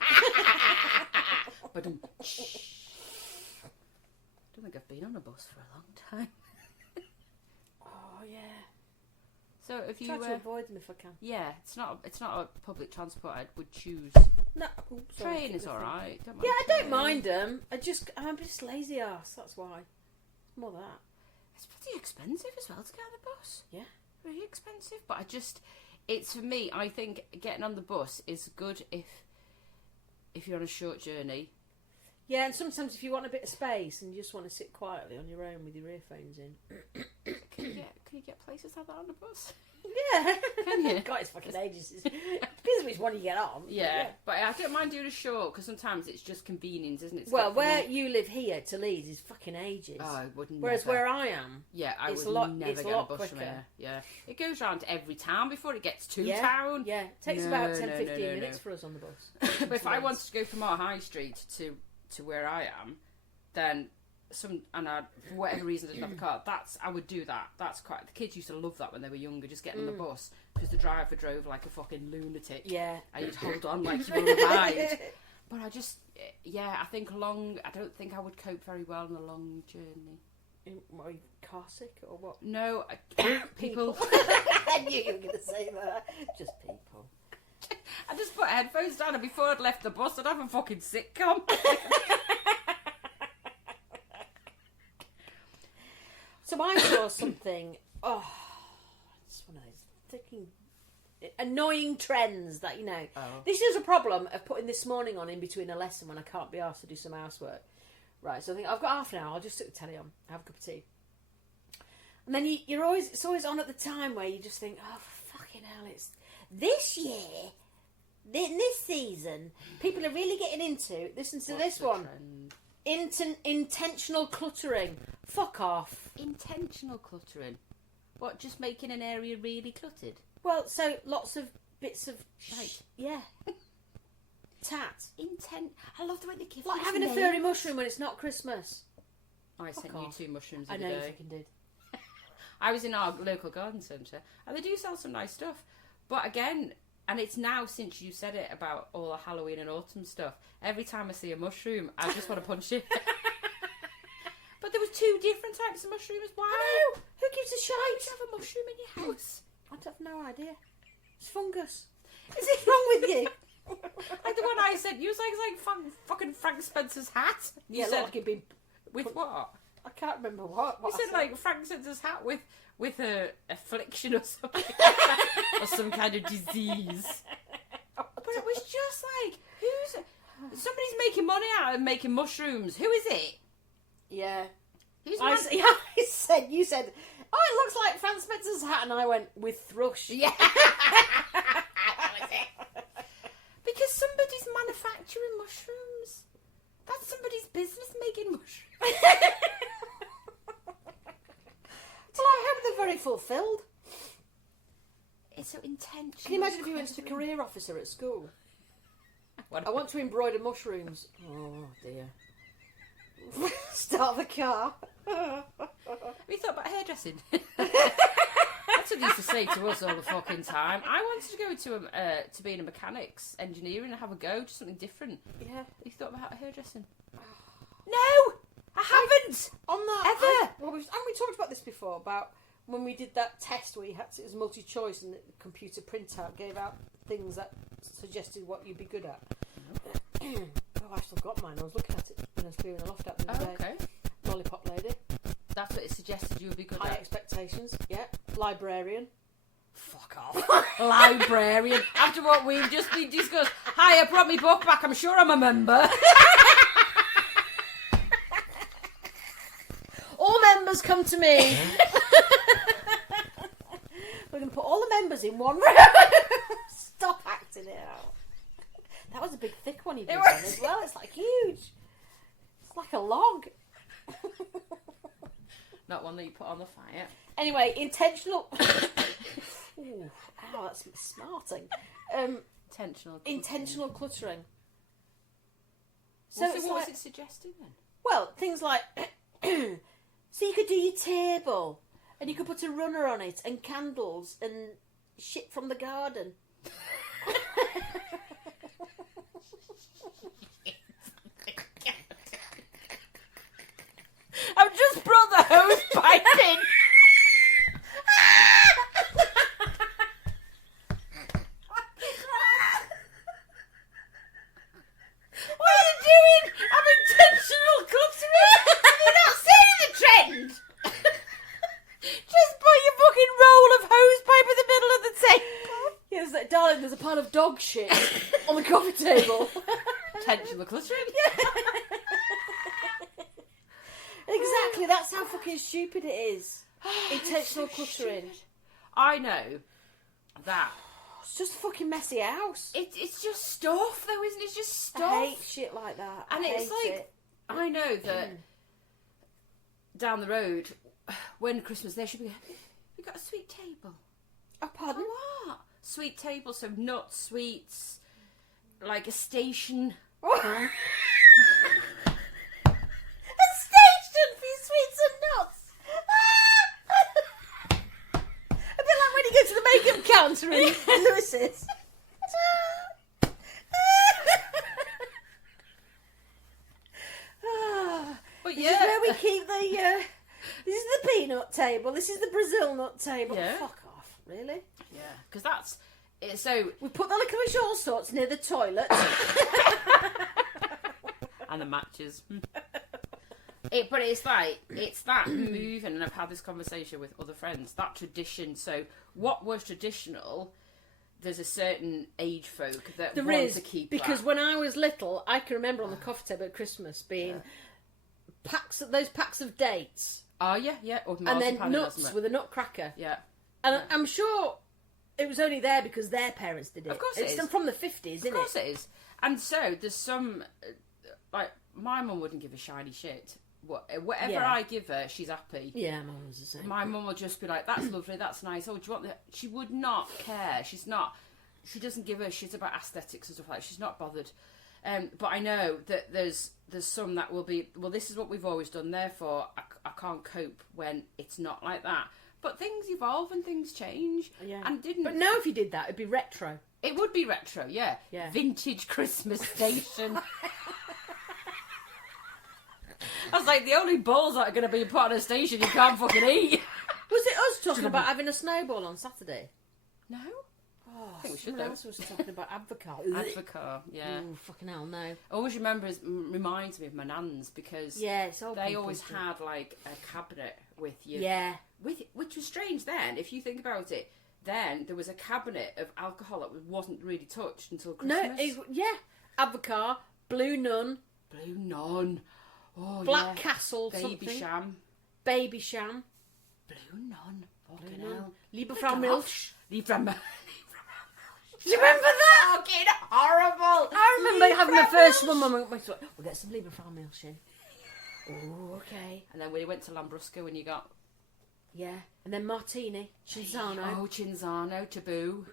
But I don't think I've been on a bus for a long time. Oh yeah. So if you Try to avoid them if I can. yeah, it's not a public transport I would choose. No, sorry, Train is alright. Yeah, I don't mind them. I'm just lazy ass. That's why. More that. It's pretty expensive as well to get on the bus. Yeah. Really expensive. But it's for me. I think getting on the bus is good if you're on a short journey. Yeah, and sometimes if you want a bit of space and you just want to sit quietly on your own with your earphones in. Can you get places like that on the bus? Yeah. Can you? God, it's fucking ages. It depends which one you get on. Yeah, but I don't mind doing a short because sometimes it's just convenience, isn't it? Well, where you live here to Leeds is fucking ages. Oh, I wouldn't. Whereas where I am, it's it's never a get lot a bus from quicker. here. Yeah, it goes round every town before it gets to yeah, town. Yeah, it takes about 10-15 minutes for us on the bus. But if I wanted to go from our high street to where I am, then for whatever reason I didn't have a car, I would do that. That's quite. The kids used to love that when they were younger, just getting on the bus because the driver drove like a fucking lunatic. Yeah, and you'd hold on like you were on a ride. But I think I don't think I would cope very well on a long journey. Are you car sick or what? No, people. I knew you were going to say that. Just people. I just put headphones down, and before I'd left the bus, I'd have a fucking sitcom. So I saw something. Oh, it's one of those fucking annoying trends that This is a problem of putting This Morning on in between a lesson when I can't be asked to do some housework. Right, so I think I've got half an hour. I'll just stick the telly on, have a cup of tea, and then it's always on at the time where you just think, oh fucking hell, it's this year. In this season, people are really getting into. Listen to this one. Intentional cluttering. Fuck off. Intentional cluttering. What? Just making an area really cluttered? Well, so lots of bits of yeah. Tat. I love the way they give Like these having a names. furry mushroom when it's not Christmas. I sent you 2 mushrooms the I other know you day. fucking did. I was in our local garden centre, and they do sell some nice stuff. But again, and it's now since you said it about all the Halloween and autumn stuff, every time I see a mushroom, I just want to punch it. But there was 2 different types of mushrooms. Why? I know. Who gives a shite? Why would you have a mushroom in your house? I have no idea. It's fungus. Is it wrong with you? Like the one I said, you was like fucking Frank Spencer's hat. You said like it'd been with what? I can't remember what. You said like Frank Spencer's hat with a affliction or something, or some kind of disease. But it was just like, somebody's making money out of making mushrooms. Who is it? Yeah. You said, oh, it looks like Frank Spencer's hat, and I went, with thrush. Yeah. That was it. Because somebody's manufacturing mushrooms. That's somebody's business, making mushrooms. Well, I hope they're very fulfilled. It's so intentional. Can you imagine if you went to the career officer at school? I want to embroider mushrooms. Oh, dear. Start the car. Have you thought about hairdressing? That's what they used to say to us all the fucking time. I wanted to go to be in a mechanics engineering and have a go, just something different. Yeah. Have you thought about hairdressing? No! I haven't! On that, Ever! Haven't we talked about this before? About when we did that test where it was multi-choice and the computer printout gave out things that suggested what you'd be good at. Oh, I still got mine. I was looking at it when I was clearing the loft out the other day. Okay. Lollipop lady. That's what it suggested you would be good High at. expectations. Yeah. Librarian. Fuck off. Librarian. After what we've just been discussed. Hi, I brought my book back. I'm sure I'm a member. All members come to me. We're going to put all the members in one room. Stop acting it out. That was a big thick one you did then as well. It's like huge. It's like a log. Not one that you put on the fire. Anyway, intentional Ooh, oh, that's smarting. Intentional cluttering. Cluttering. So what was it suggesting then? Well, things like, so you could do your table, and you could put a runner on it, and candles, and shit from the garden. I've just brought the hose pipe in. What are you doing? I'm intentional cluttering. You're not seeing the trend. Just put your fucking roll of hose pipe in the middle of the table. Yeah, it's like, darling, there's a pile of dog shit on the coffee table. Intentional cluttering. Exactly, that's how fucking stupid it is. Intentional cluttering. I know that. It's just a fucking messy house. It's just stuff, though, isn't it? It's just stuff. I hate shit like that. And it's like, I know that down the road, when Christmas, there should be, we got a sweet table. Oh, pardon? What? Sweet table, so nuts, sweets, like a station. Sweets and nuts. A bit like when you go to the makeup counter in Lewis's. But This is where we keep the. This is the peanut table. This is the Brazil nut table. Yeah. Fuck off, really? Yeah, because that's it. So We put the licorice all sorts near the toilet. and the matches. But it's like, it's that moving, and I've had this conversation with other friends, that tradition. So what was traditional, there's a certain age folk that There want is, to keep because that. when I was little, I can remember on the coffee table at Christmas being those packs of dates, Oh, yeah. Or and then marzipan, nuts isn't it? with a nutcracker. Yeah. And I'm sure it was only there because their parents did it. Of course it's it is. from the 50s, isn't it? Of course it is. And so there's some, like, my mum wouldn't give a shiny shit. Whatever Yeah. I give her, she's happy. Yeah, my mum was the same. My mum will just be like, that's lovely, that's nice. Oh, do you want that? She would not care. She doesn't give a shit about aesthetics and stuff like that. She's not bothered. But I know that there's some that will be, well, this is what we've always done, therefore I can't cope when it's not like that. But things evolve and things change. Yeah. And didn't... But now if you did that, it'd be retro. It would be retro, yeah. Yeah. Vintage Christmas station. I was like, the only balls that are going to be put on a station you can't fucking eat. Was it us talking about having a snowball on Saturday? No. Oh, I think we should, someone though. else was talking about advocaat. Advocaat, yeah. Ooh, fucking hell, no. Always reminds me of my nans, because Yeah, it's all they been always country. had like a cabinet with you. Yeah. Which was strange then, if you think about it. Then there was a cabinet of alcohol that wasn't really touched until Christmas. No, advocaat, Blue Nun, Blue Nun. Oh, Black yeah. Castle, Baby something. Sham. Baby Sham, Blue Nun. Fucking Blue Nun, hell. Lieberfrau Milch. Lieberfrau Do you remember that? Fucking horrible. I remember having the first one. Mum went, we'll get some Lieberfrau Milch in. Oh, okay. And then when you went to Lambrusco and you got... Yeah. And then Martini, Cinzano. Oh, Cinzano, Taboo.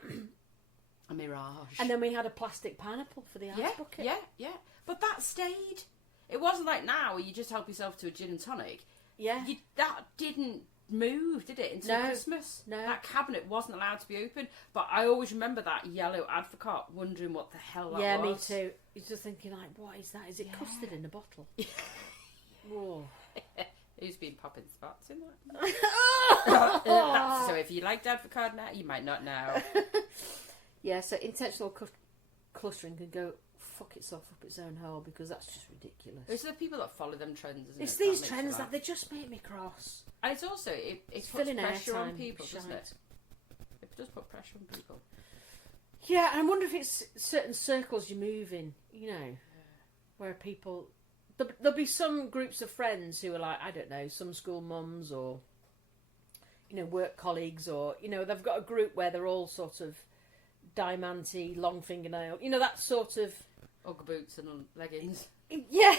A Mirage. And then we had a plastic pineapple for the ice bucket. Yeah. But that stayed. It wasn't like now where you just help yourself to a gin and tonic. Yeah. That didn't move, did it, until Christmas? No. That cabinet wasn't allowed to be open. But I always remember that yellow advocaat, wondering what the hell that was. Yeah, me too. You're just thinking, like, what is that? Is it custard in a bottle? Whoa. Who's been popping spots in that? So if you liked advocaat now, you might not now. Yeah, so intentional clustering can go fuck itself up its own hole, because that's just ridiculous. It's the people that follow them trends, isn't It's it? these That makes trends you that laugh. they just make me cross. And it's also, it puts filling pressure on airtime, people, doesn't shite. it? It does put pressure on people. Yeah, and I wonder if it's certain circles you move in, you know, where people... There'll be some groups of friends who are like, I don't know, some school mums or, you know, work colleagues, or, you know, they've got a group where they're all sort of diamanty, long fingernail, you know, that sort of... Ugg boots and leggings. Yeah.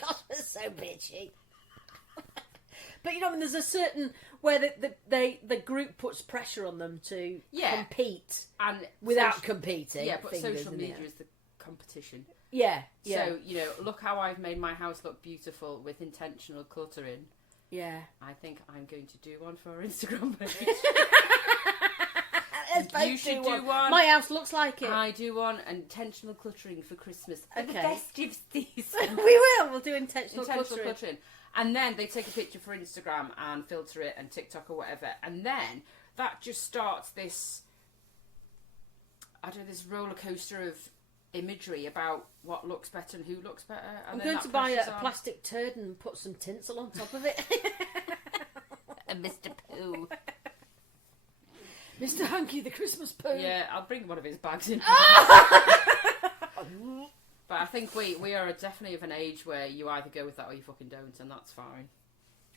God, we're so bitchy. But you know, when there's a certain where the group puts pressure on them to compete and without competing. Yeah, but social media is the competition. Yeah. So, look how I've made my house look beautiful with intentional cluttering. Yeah. I think I'm going to do one for our Instagram page. You should do one. My house looks like it. I do one. Intentional cluttering for Christmas. Okay. The festive season. We'll do intentional cluttering. And then they take a picture for Instagram and filter it and TikTok or whatever. And then that just starts this, this roller coaster of imagery about what looks better and who looks better. And I'm going to buy a plastic turd and put some tinsel on top of it. And Mr. Pooh. Mr. Hanky, the Christmas Pooh. Yeah, I'll bring one of his bags in. But I think we are definitely of an age where you either go with that or you fucking don't, and that's fine.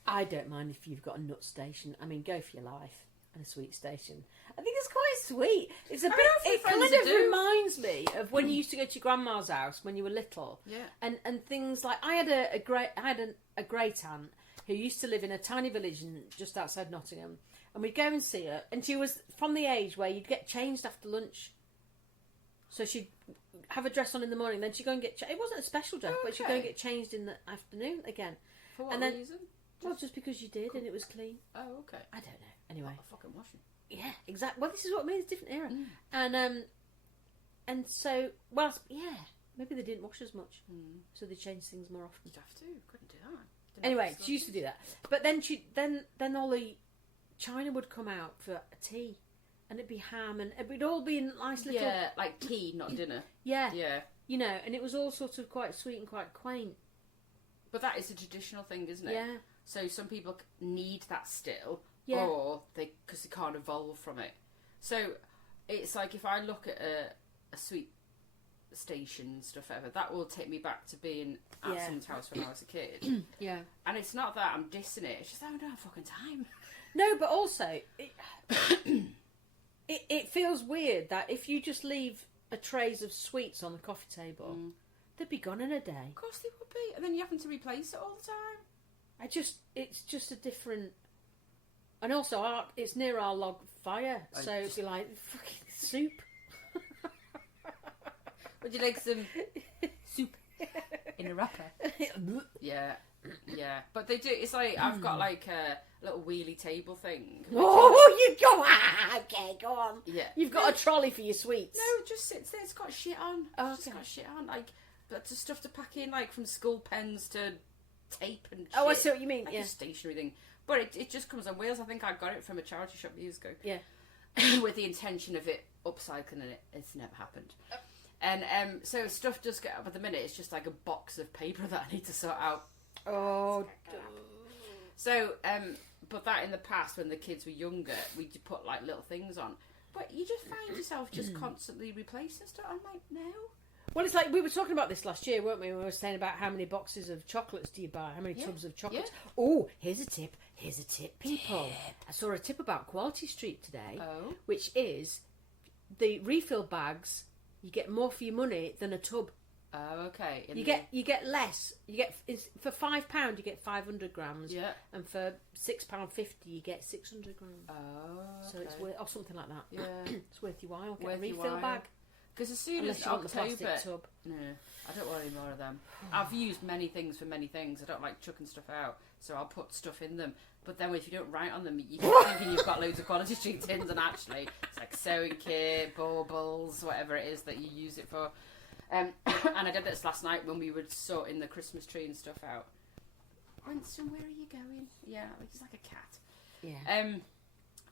I don't mind if you've got a nut station. I mean, go for your life. And a sweet station. I think it's quite sweet. It's a bit. It kind of reminds me of when you used to go to your grandma's house when you were little. Yeah. And things like I had a great aunt who used to live in a tiny village just outside Nottingham, and we'd go and see her, and she was from the age where you'd get changed after lunch. So she'd have a dress on in the morning, then she'd go and get... It wasn't a special dress, but she'd go and get changed in the afternoon again. For what reason? Well, just because you did, and it was clean. Oh, okay. I don't know. Anyway. What a fucking washing. Yeah, exactly. Well, this is what I mean. It's a different era. And so, maybe they didn't wash as much. So they changed things more often. You'd have to. Couldn't do that. Anyway, she used to do that. But then then all the china would come out for a tea. And it'd be ham, and it'd all be in nice little... Yeah, like tea, not dinner. Yeah. Yeah. And it was all sort of quite sweet and quite quaint. But that is a traditional thing, isn't it? Yeah. So some people need that still, or because they can't evolve from it. So it's like if I look at a sweet station and stuff, whatever, that will take me back to being at someone's house when I was a kid. Yeah. And it's not that I'm dissing it, it's just I don't have fucking time. No, but also... It feels weird that if you just leave a trays of sweets on the coffee table, they'd be gone in a day. Of course they would be. And then you having to replace it all the time. It's just a different... And also, it's near our log fire, so it'd be like, fucking soup. Would you like some soup in a wrapper? Yeah. Yeah, but they do. It's like I've got like a little wheelie table thing. You go. Okay, go on. Yeah, you've got a trolley for your sweets. No, it just sits there. It's got shit on. It's got shit on. Like that's just stuff to pack in, like from school pens to tape and. Shit. Oh, I see what you mean. Like a stationery thing, but it just comes on wheels. I think I got it from a charity shop years ago. Yeah, with the intention of it upcycling, and it's never happened. And so stuff does get up at the minute. It's just like a box of paper that I need to sort out. Oh, so but that in the past when the kids were younger, we'd put like little things on. But you just find yourself just constantly replacing stuff. I'm like, no. Well, it's like we were talking about this last year, weren't we? We were saying about how many boxes of chocolates do you buy? How many tubs of chocolates? Yeah. Oh, here's a tip, people. Yeah. I saw a tip about Quality Street today, which is the refill bags. You get more for your money than a tub. Oh, okay. You get less. You get for £5 you get 500 grams. Yeah. And for £6.50 you get 600 grams. Oh. Okay. So it's worth, or something like that. Yeah. It's worth your while. Get a refill bag. Because as soon Unless as you want the October, plastic tub. No, I don't want any more of them. I've used many things for many things. I don't like chucking stuff out, so I'll put stuff in them. But then if you don't write on them, you keep thinking you've got loads of Quality Street tins, and actually it's like sewing kit, baubles, whatever it is that you use it for. And I did this last night when we were sorting the Christmas tree and stuff out. Winston, where are you going? Yeah, he's like a cat. Yeah.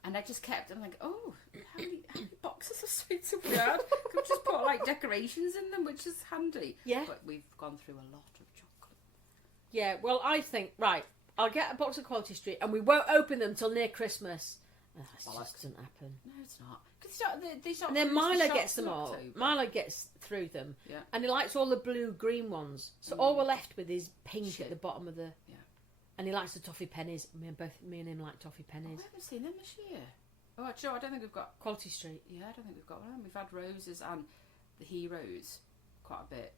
And I just kept, I'm like, oh, how many boxes of sweets have we had? We've just put like decorations in them, which is handy. Yeah. But we've gone through a lot of chocolate. Yeah, well, I think, right, I'll get a box of Quality Street and we won't open them till near Christmas. That just doesn't happen. No, it's not. They start and then Milo gets them all. Milo gets through them. Yeah. And he likes all the blue, green ones. So all we're left with is pink at the bottom of the... Yeah. And he likes the toffee pennies. Me and him like toffee pennies. I haven't seen them this year. Oh, actually, I don't think we've got... Quality Street. Yeah, I don't think we've got one. We've had roses and the heroes quite a bit.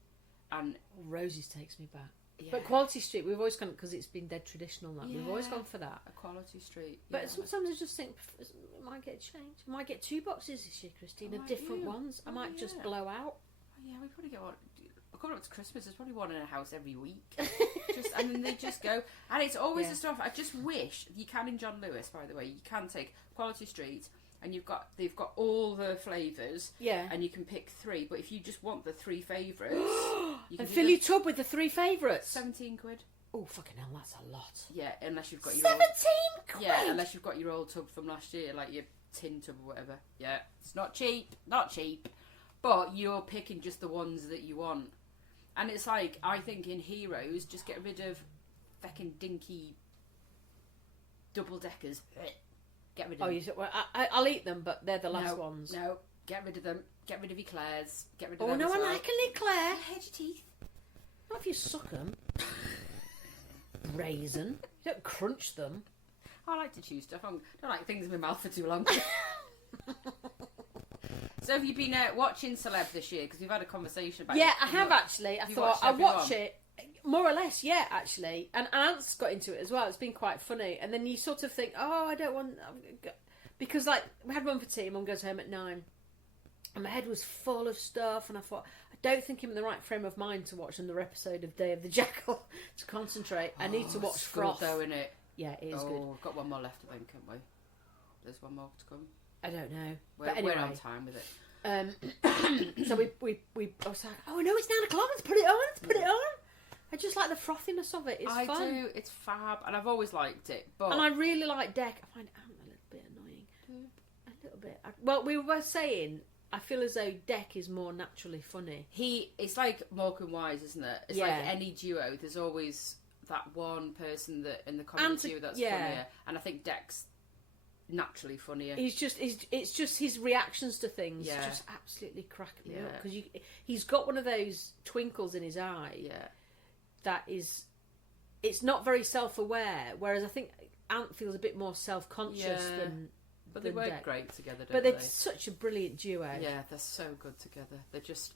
And Roses takes me back. Yeah. But Quality Street, we've always gone, because it's been dead traditional now, we've always Yeah. gone for that. Equality Street. But yeah. sometimes I just think it might get changed. I might get 2 boxes this year, Christine, of might different you? ones. I Oh, might just yeah. blow out. Oh, yeah, we probably get one. Coming up to Christmas, there's probably one in a house every week. And then they just go, and it's always the stuff. I just wish you can in John Lewis. By the way, you can take Quality Street, and they've got all the flavours. Yeah. And you can pick 3. But if you just want the 3 favourites, you can And fill your tub with the 3 favourites. £17. Oh, fucking hell, that's a lot. Yeah, unless you've got your 17 old, quid? yeah, unless you've got your old tub from last year, like your tin tub or whatever. Yeah, it's not cheap, but you're picking just the ones that you want. And it's like, I think in Heroes, just get rid of feckin' dinky double deckers. Get rid of them. Oh, you said, well, I'll eat them, but they're the last no, ones. No, get rid of them. Get rid of eclairs. Get rid of Oh, them no, as I well. like an eclair. Hide your teeth. Not if you suck them. Raisin. You don't crunch them. I like to chew stuff. I don't like things in my mouth for too long. So have you been watching Celeb this year? Because we've had a conversation about it. Yeah, I have actually. I you thought watched I'd watch everyone? it. More or less, yeah, actually. And Ant's got into it as well. It's been quite funny. And then you sort of think, oh, I don't want... Because, like, we had Mum for tea. Mum goes home at 9. And my head was full of stuff. And I thought, I don't think I'm in the right frame of mind to watch another episode of Day of the Jackal to concentrate. I need to watch it's Froth. good though, innit? Yeah, it is good. We've got one more left, I think, haven't we? There's one more to come. I don't know. We're, But anyway. we're on time with it. So I was like, oh no, it's 9 o'clock. Let's put it on. I just like the frothiness of it. It's I fun. do. It's fab, and I've always liked it. But And I really like Deck. I find Ant a little bit annoying. A little bit. Well, we were saying, I feel as though Deck is more naturally funny. it's like Morecambe and Wise, isn't it? It's Yeah. like any duo. There's always that one person that in the comedy duo that's funnier, and I think Deck's naturally funnier. It's just his reactions to things Yeah. just absolutely crack me Yeah. up, because he's got one of those twinkles in his eye Yeah. that is, it's not very self-aware, whereas I think Ant feels a bit more self-conscious Yeah. than But they than work Deck. great together, don't But they? they're such a brilliant duo. Yeah, they're so good together.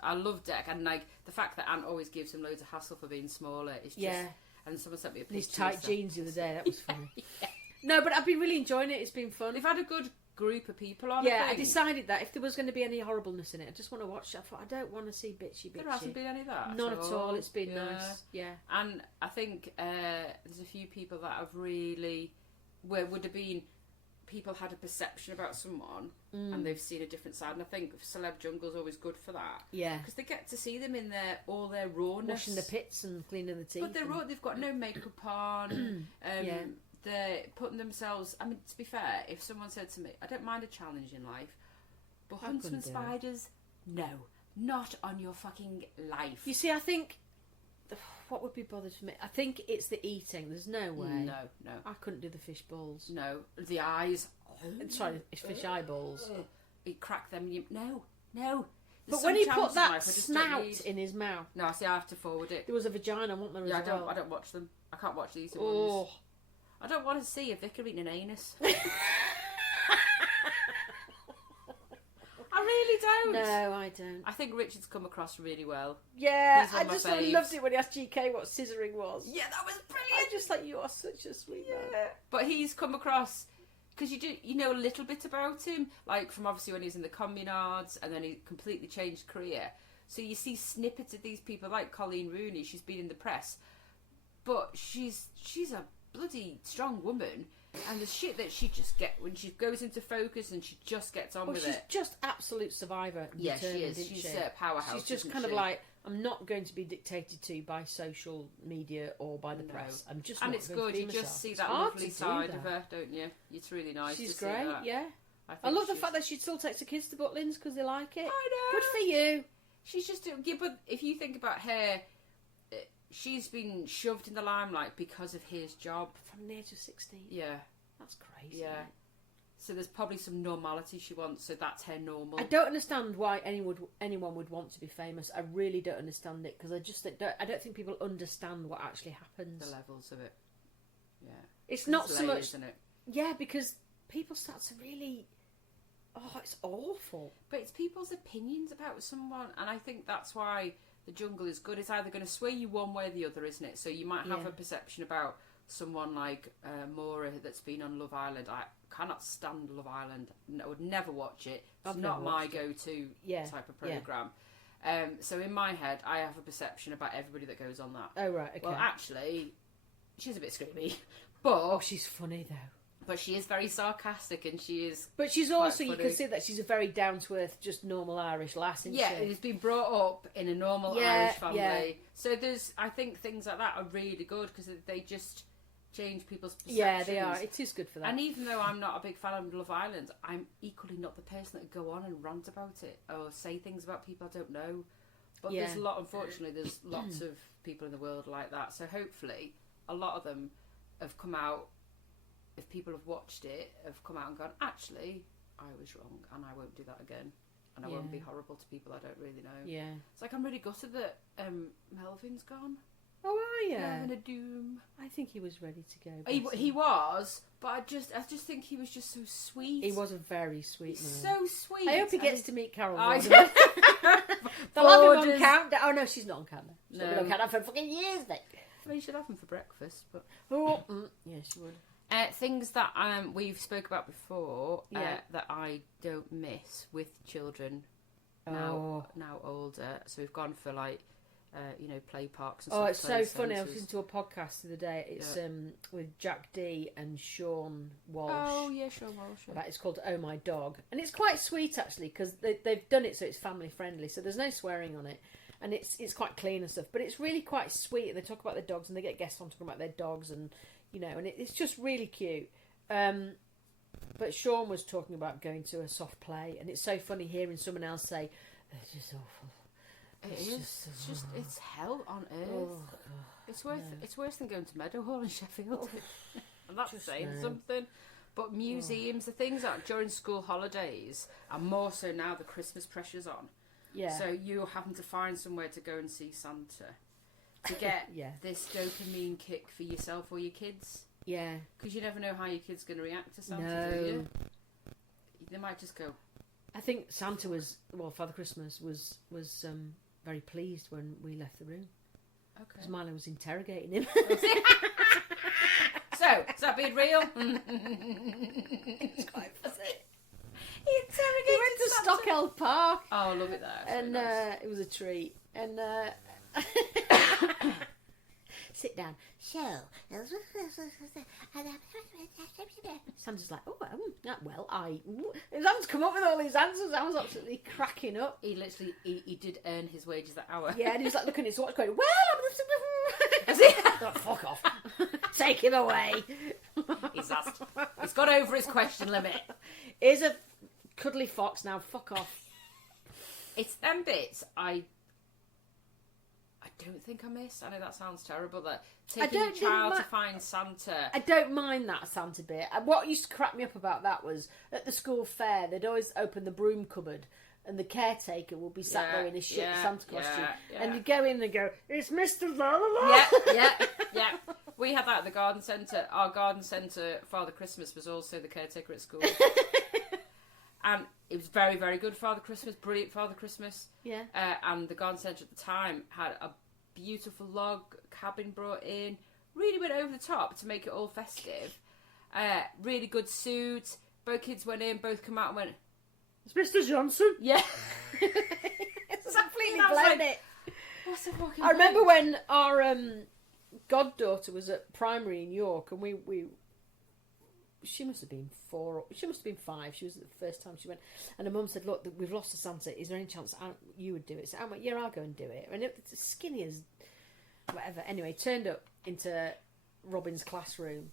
I love Deck, and like the fact that Ant always gives him loads of hassle for being smaller. It's just, Yeah. And someone sent me a And his picture. tight jeans the other day, that was funny. No, but I've been really enjoying it. It's been fun. They've had a good group of people on. Yeah, I think. decided that if there was going to be any horribleness in it, I just want to watch it. I thought, I don't want to see bitchy. There hasn't been any of that. None at all. It's been nice. Yeah. And I think there's a few people that have really, where would have been, people had a perception about someone and they've seen a different side. And I think Celeb Jungle's always good for that. Yeah. Because they get to see them in all their rawness. Washing the pits and cleaning the teeth. But they're raw. They've got no makeup on. Yeah. They're putting themselves. I mean, to be fair, if someone said to me, "I don't mind a challenge in life, but I huntsman couldn't do it. spiders, no, not on your fucking life." You see, I think what would be bothered for me? I think it's the eating. There's no way. No. I couldn't do the fish balls. No, the eyes. Sorry, it's fish eyeballs. You crack them. No. But There's when some he challenges put in that life I just don't snout need. in his mouth, No, I see. I have to forward it. there was a vagina, wasn't there? Yeah, as well? I don't watch them. I can't watch these Oh. ones. I don't want to see a vicar eating an anus. I really don't. No, I don't. I think Richard's come across really well. Yeah, He's one I of my just faves. loved it when he asked GK what scissoring was. Yeah, that was I brilliant. just like, you are such a sweet man. But he's come across, because you know a little bit about him, like from obviously when he was in the Communards, and then he completely changed career. So you see snippets of these people, like Colleen Rooney. She's been in the press, but she's a bloody strong woman, and the shit that she just get when she goes into focus and she just gets on Well, with she's it. just absolute survivor. Yeah, she determined, is. isn't She's she? a powerhouse. She's just isn't kind of she? like, I'm not going to be dictated to by social media or by the No. press. I'm just And not it's going to good. be You myself. just see It's that hard lovely to do side that. of her, don't you? It's really nice. She's to see great, that. yeah. I think love the she's- fact that she still takes the kids to Butlins because they like it. I know. Good for you. She's just yeah, but if you think about her, she's been shoved in the limelight because of his job. From the age of 16. Yeah, That's crazy. yeah. isn't it? So there's probably some normality she wants. So that's her normal. I don't understand why anyone would want to be famous. I really don't understand it, because I don't think people understand what actually happens. The levels of it. Yeah. It's not so much. Isn't it? Yeah, because people start to really. Oh, it's awful. But it's people's opinions about someone, and I think that's why the jungle is good. It's either going to sway you one way or the other, isn't it? So you might have a perception about someone like Maura that's been on Love Island. I cannot stand Love Island. I would never watch it. It's not my go-to type of programme. So in my head, I have a perception about everybody that goes on that. Oh, right, okay. Well, actually, she's a bit screamy. But she's funny, though. But she is very sarcastic, and she is. But she's also, you can see that she's a very down to earth, just normal Irish lass, isn't she? Yeah, who's been brought up in a normal Irish family. Yeah. So I think things like that are really good because they just change people's perceptions. Yeah, they are. It is good for that. And even though I'm not a big fan of Love Island, I'm equally not the person that would go on and rant about it or say things about people I don't know. But unfortunately, there's lots of people in the world like that. So hopefully, a lot of them have come out. If people have watched it, have come out and gone, actually, I was wrong and I won't do that again. And I won't be horrible to people I don't really know. Yeah. It's like I'm really gutted that Melvin's gone. Oh, are you? Melvin a Doom. I think he was ready to go. He was, but I just think he was just so sweet. He was a very sweet man. So sweet. I hope he gets to meet Carol. They'll have him on countdown. Oh, no, she's not on countdown. She's not been on countdown for fucking years, then. Well, you should have him for breakfast, but... Yeah, she would. Things that we've spoke about before that I don't miss with children now older. So we've gone for like play parks and stuff. Oh, it's so funny. I was listening to a podcast the other day. It's with Jack D and Sean Walsh. Oh yeah, Sean Walsh. Yeah. It's called Oh My Dog, and it's quite sweet actually because they've done it so it's family friendly. So there's no swearing on it. And it's quite clean and stuff, but it's really quite sweet. And they talk about their dogs, and they get guests on talking about their dogs, and and it's just really cute. But Sean was talking about going to a soft play, and it's so funny hearing someone else say, "It's just awful." It's hell on earth. Oh, it's worse than going to Meadowhall in Sheffield, and that's saying something. But museums, the things that during school holidays, and more so now, the Christmas pressure's on. Yeah. So you're having to find somewhere to go and see Santa to get this dopamine kick for yourself or your kids. Yeah. Because you never know how your kid's going to react to Santa, do you? They might just go. I think Santa Father Christmas was very pleased when we left the room. Okay. Because Milo was interrogating him. So, is that being real? It's quite funny. He went to Stockheld Park. Oh, I love it there. And it was a treat. And sit down. So Santa's like, his hands come up with all these answers. I was absolutely cracking up. He literally he did earn his wages that hour. Yeah, and he was like looking at his watch going, well, fuck off. Take him away. He's got over his question limit. Here's a cuddly fox now, fuck off. It's them bits I don't think I missed. I know that sounds terrible, that taking your child to find Santa. I don't mind that Santa bit. What used to crack me up about that was at the school fair they'd always open the broom cupboard and the caretaker would be sat there in his shit Santa costume and you'd go in and go, it's Mr. La La La. Yeah. We had that at the garden centre. Our garden centre Father Christmas was also the caretaker at school. And it was very, very good Father Christmas, brilliant Father Christmas. Yeah. And the garden centre at the time had a beautiful log cabin brought in. Really went over the top to make it all festive. Really good suit. Both kids went in, both come out and went, it's Mr. Johnson. Yeah. It's completely blown it. What's the fucking I remember when our goddaughter was at primary in York and she must have been 4. She must have been 5. She was the first time she went. And her mum said, look, we've lost a Santa. Is there any chance you would do it? So I went, yeah, I'll go and do it. And it's skinny as whatever. Anyway, turned up into Robin's classroom.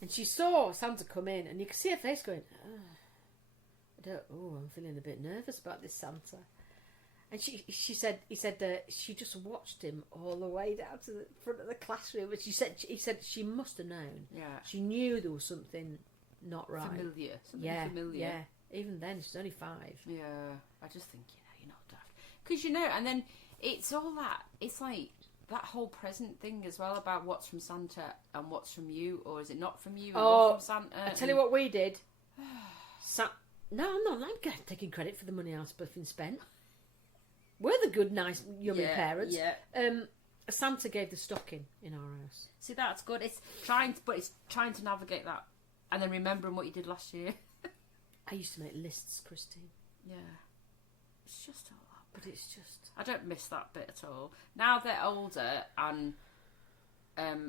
And she saw Santa come in. And you could see her face going, I'm feeling a bit nervous about this Santa. And he said she just watched him all the way down to the front of the classroom. And he said she must have known. Yeah. She knew there was something not right. Familiar. Familiar. Yeah. Even then, she's only 5. Yeah. I just think, you're not daft. Because, and then it's all that. It's like that whole present thing as well about what's from Santa and what's from you, or is it not from you? Oh, from Santa? I tell you what we did. No, I'm not. I'm taking credit for the money our stuff been spent. We're the good, nice, yummy parents. Yeah. Santa gave the stocking in our house. See, that's good. It's trying to navigate that, and then remembering what you did last year. I used to make lists, Christine. Yeah. It's just all that. But it's just... I don't miss that bit at all. Now they're older and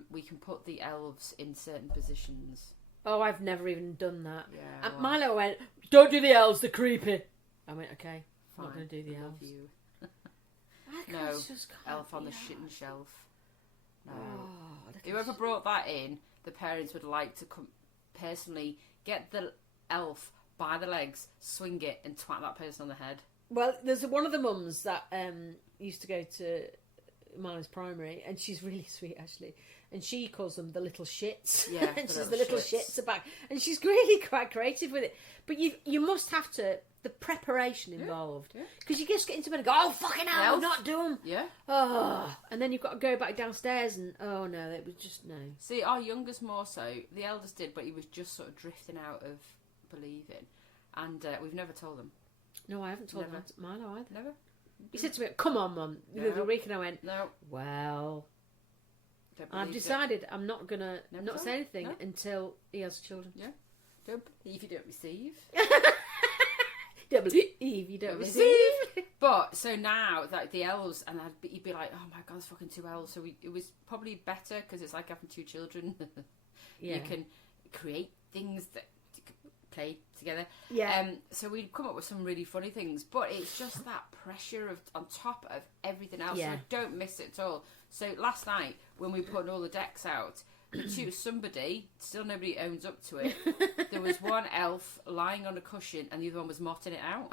we can put the elves in certain positions. Oh, I've never even done that. Yeah, And Milo went, don't do the elves, they're creepy. I went, okay, I'm not going to do the I love elves. You. I No, just can't elf on be the shitting shelf. No. Oh, Whoever brought that in, the parents would like to personally get the elf by the legs, swing it, and twat that person on the head. Well, there's one of the mums that used to go to Milo's primary, and she's really sweet, actually. And she calls them the little shits. Yeah, and she's the little shits are back. And she's really quite creative with it. But you must have to... The preparation involved. Because you just get into bed and go, oh, fucking hell, not do them. Yeah. Oh, and then you've got to go back downstairs and, oh, no, it was just, no. See, our youngest more so. The eldest did, but he was just sort of drifting out of believing. And we've never told him. No, I haven't told Never. Milo either. Never? He said to me, come on, Mum, the other week, and I went, No. Well... Don't I've believe decided I'm not going to Never not told? say anything No. until he has children. Yeah. Don't believe you don't receive. Don't believe you don't Don't receive. But so now that the elves, and you'd be like, oh my god, there's fucking 2 elves. So it was probably better because it's like having 2 children. Yeah. You can create things that you can play together. Yeah. So we'd come up with some really funny things, but it's just that pressure of on top of everything else. Yeah. So I don't miss it at all. So last night when we put all the decks out, somebody, still nobody owns up to it, there was one elf lying on a cushion and the other one was motting it out.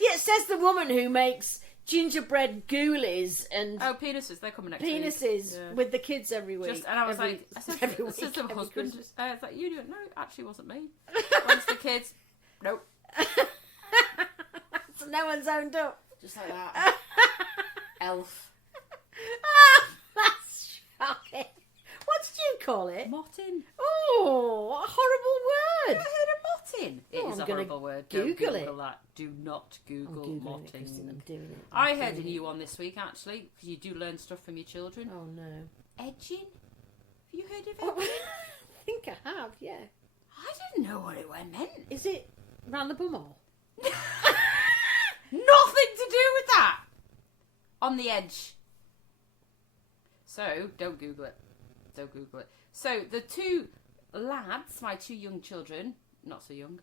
Yeah, it says the woman who makes gingerbread ghoulies and Oh, penises, they're coming next week. penises Yeah. with the kids every week. And I was every, like, I said, every I week, said to my every husband, Christmas. I was like, you do it? No, it actually wasn't me. Once the kids, nope. So no one's owned up. Just like that. Elf. That's shocking. What did you call it? Motting. Oh, what a horrible I word. heard of motting. It Oh, is I'm a gonna horrible word. Google Don't it. that. Do not Google I'm Googling motting. it, Christine, I'm doing it. I heard a new one this week, actually, because you do learn stuff from your children. Oh, no. Edging. Have you heard of it? Oh, I think I have, yeah. I didn't know what it meant. Is it round the bumhole? Nothing to do with that. On the edge. So, don't Google it. Don't Google it. So, the 2 lads, my 2 young children, not so young,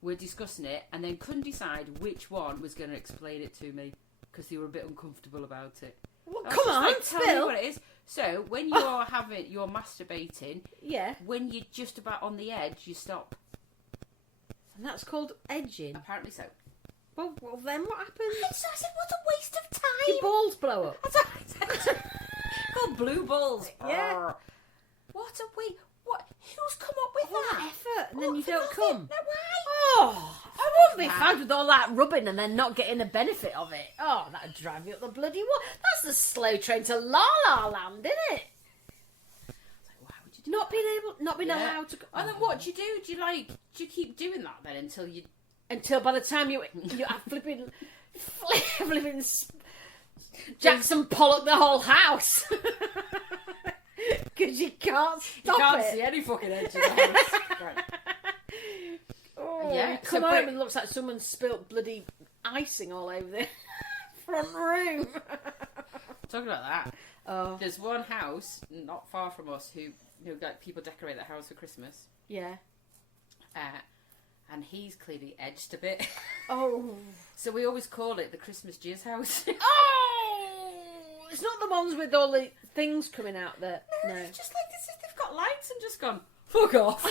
were discussing it and then couldn't decide which one was going to explain it to me because they were a bit uncomfortable about it. Well, I was come just on, like, tell me Phil. what it is. So, when you're you're masturbating, Yeah. when you're just about on the edge, you stop. And that's called edging. Apparently so. Well, then what happens? I said, what a waste of Your time. balls blow up. That's what I said. Called blue balls. Yeah. Brr. What a wait. What? Who's come up with All that? that effort, and then What, you for don't nothing? come. No, why? Oh, I won't be found with all that rubbing and then not getting the benefit of it. Oh, that'd drive you up the bloody wall. That's the slow train to La La Land, isn't it? Why would you do Not being Yeah. allowed to go. And then what do you do? Do you keep doing that then until you... Until by the time you are flipping Jackson Pollock the whole house. Because you can't stop it. see any fucking edge of the house. Right. Oh, Yeah, you come so home but- and it looks like someone spilt bloody icing all over the front room. Talking about that, Oh, there's one house not far from us who, like people decorate their house for Christmas. yeah. And he's clearly edged a bit. Oh. So we always call it the Christmas Jizz house. Oh! It's not the ones with all the things coming out there. No. It's just like this if they've got lights and just gone, fuck off.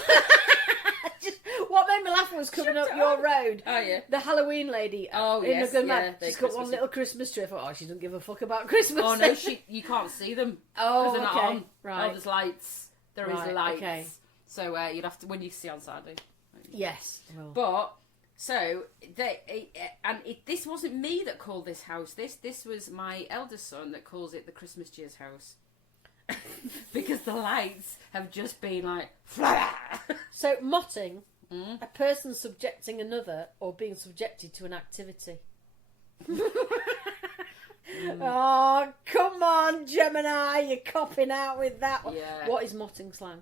What made me laugh was coming Shut up it your up. road. Oh, yeah. The Halloween lady. Oh, in yes, the good yeah, man. the She's got one Christmas- little Christmas tree. I thought, oh, she doesn't give a fuck about Christmas. Oh no, you can't see them. Oh, they're not okay. on. Right. Oh, there's lights. There is Right, lights. okay. So you'd have to when you see on Saturday. Yes. Well. But so this wasn't me that called this house. This was my eldest son that calls it the Christmas Jizz house. because the lights have just been like... So, motting, a person subjecting another or being subjected to an activity. Oh, come on, Gemini, you're copping out with that one. Yeah. What is motting slang?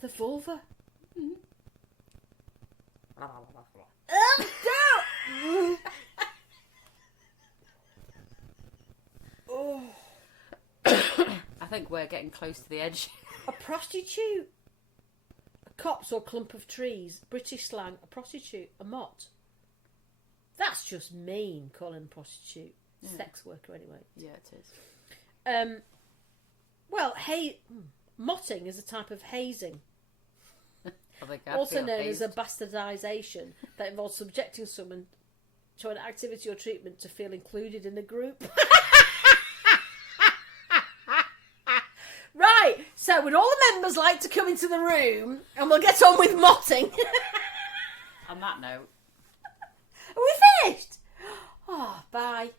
The vulva. Oh. I think we're getting close to the edge. A prostitute. A copse or clump of trees. British slang. A prostitute. A mott. That's just mean, calling a prostitute. Yeah. Sex worker, anyway. Yeah, it is. Well, motting is a type of hazing. I Also feel known hazed. as a bastardisation that involves subjecting someone to an activity or treatment to feel included in a group. Right, so would all the members like to come into the room and we'll get on with motting? On that note. Are we finished? Oh, bye.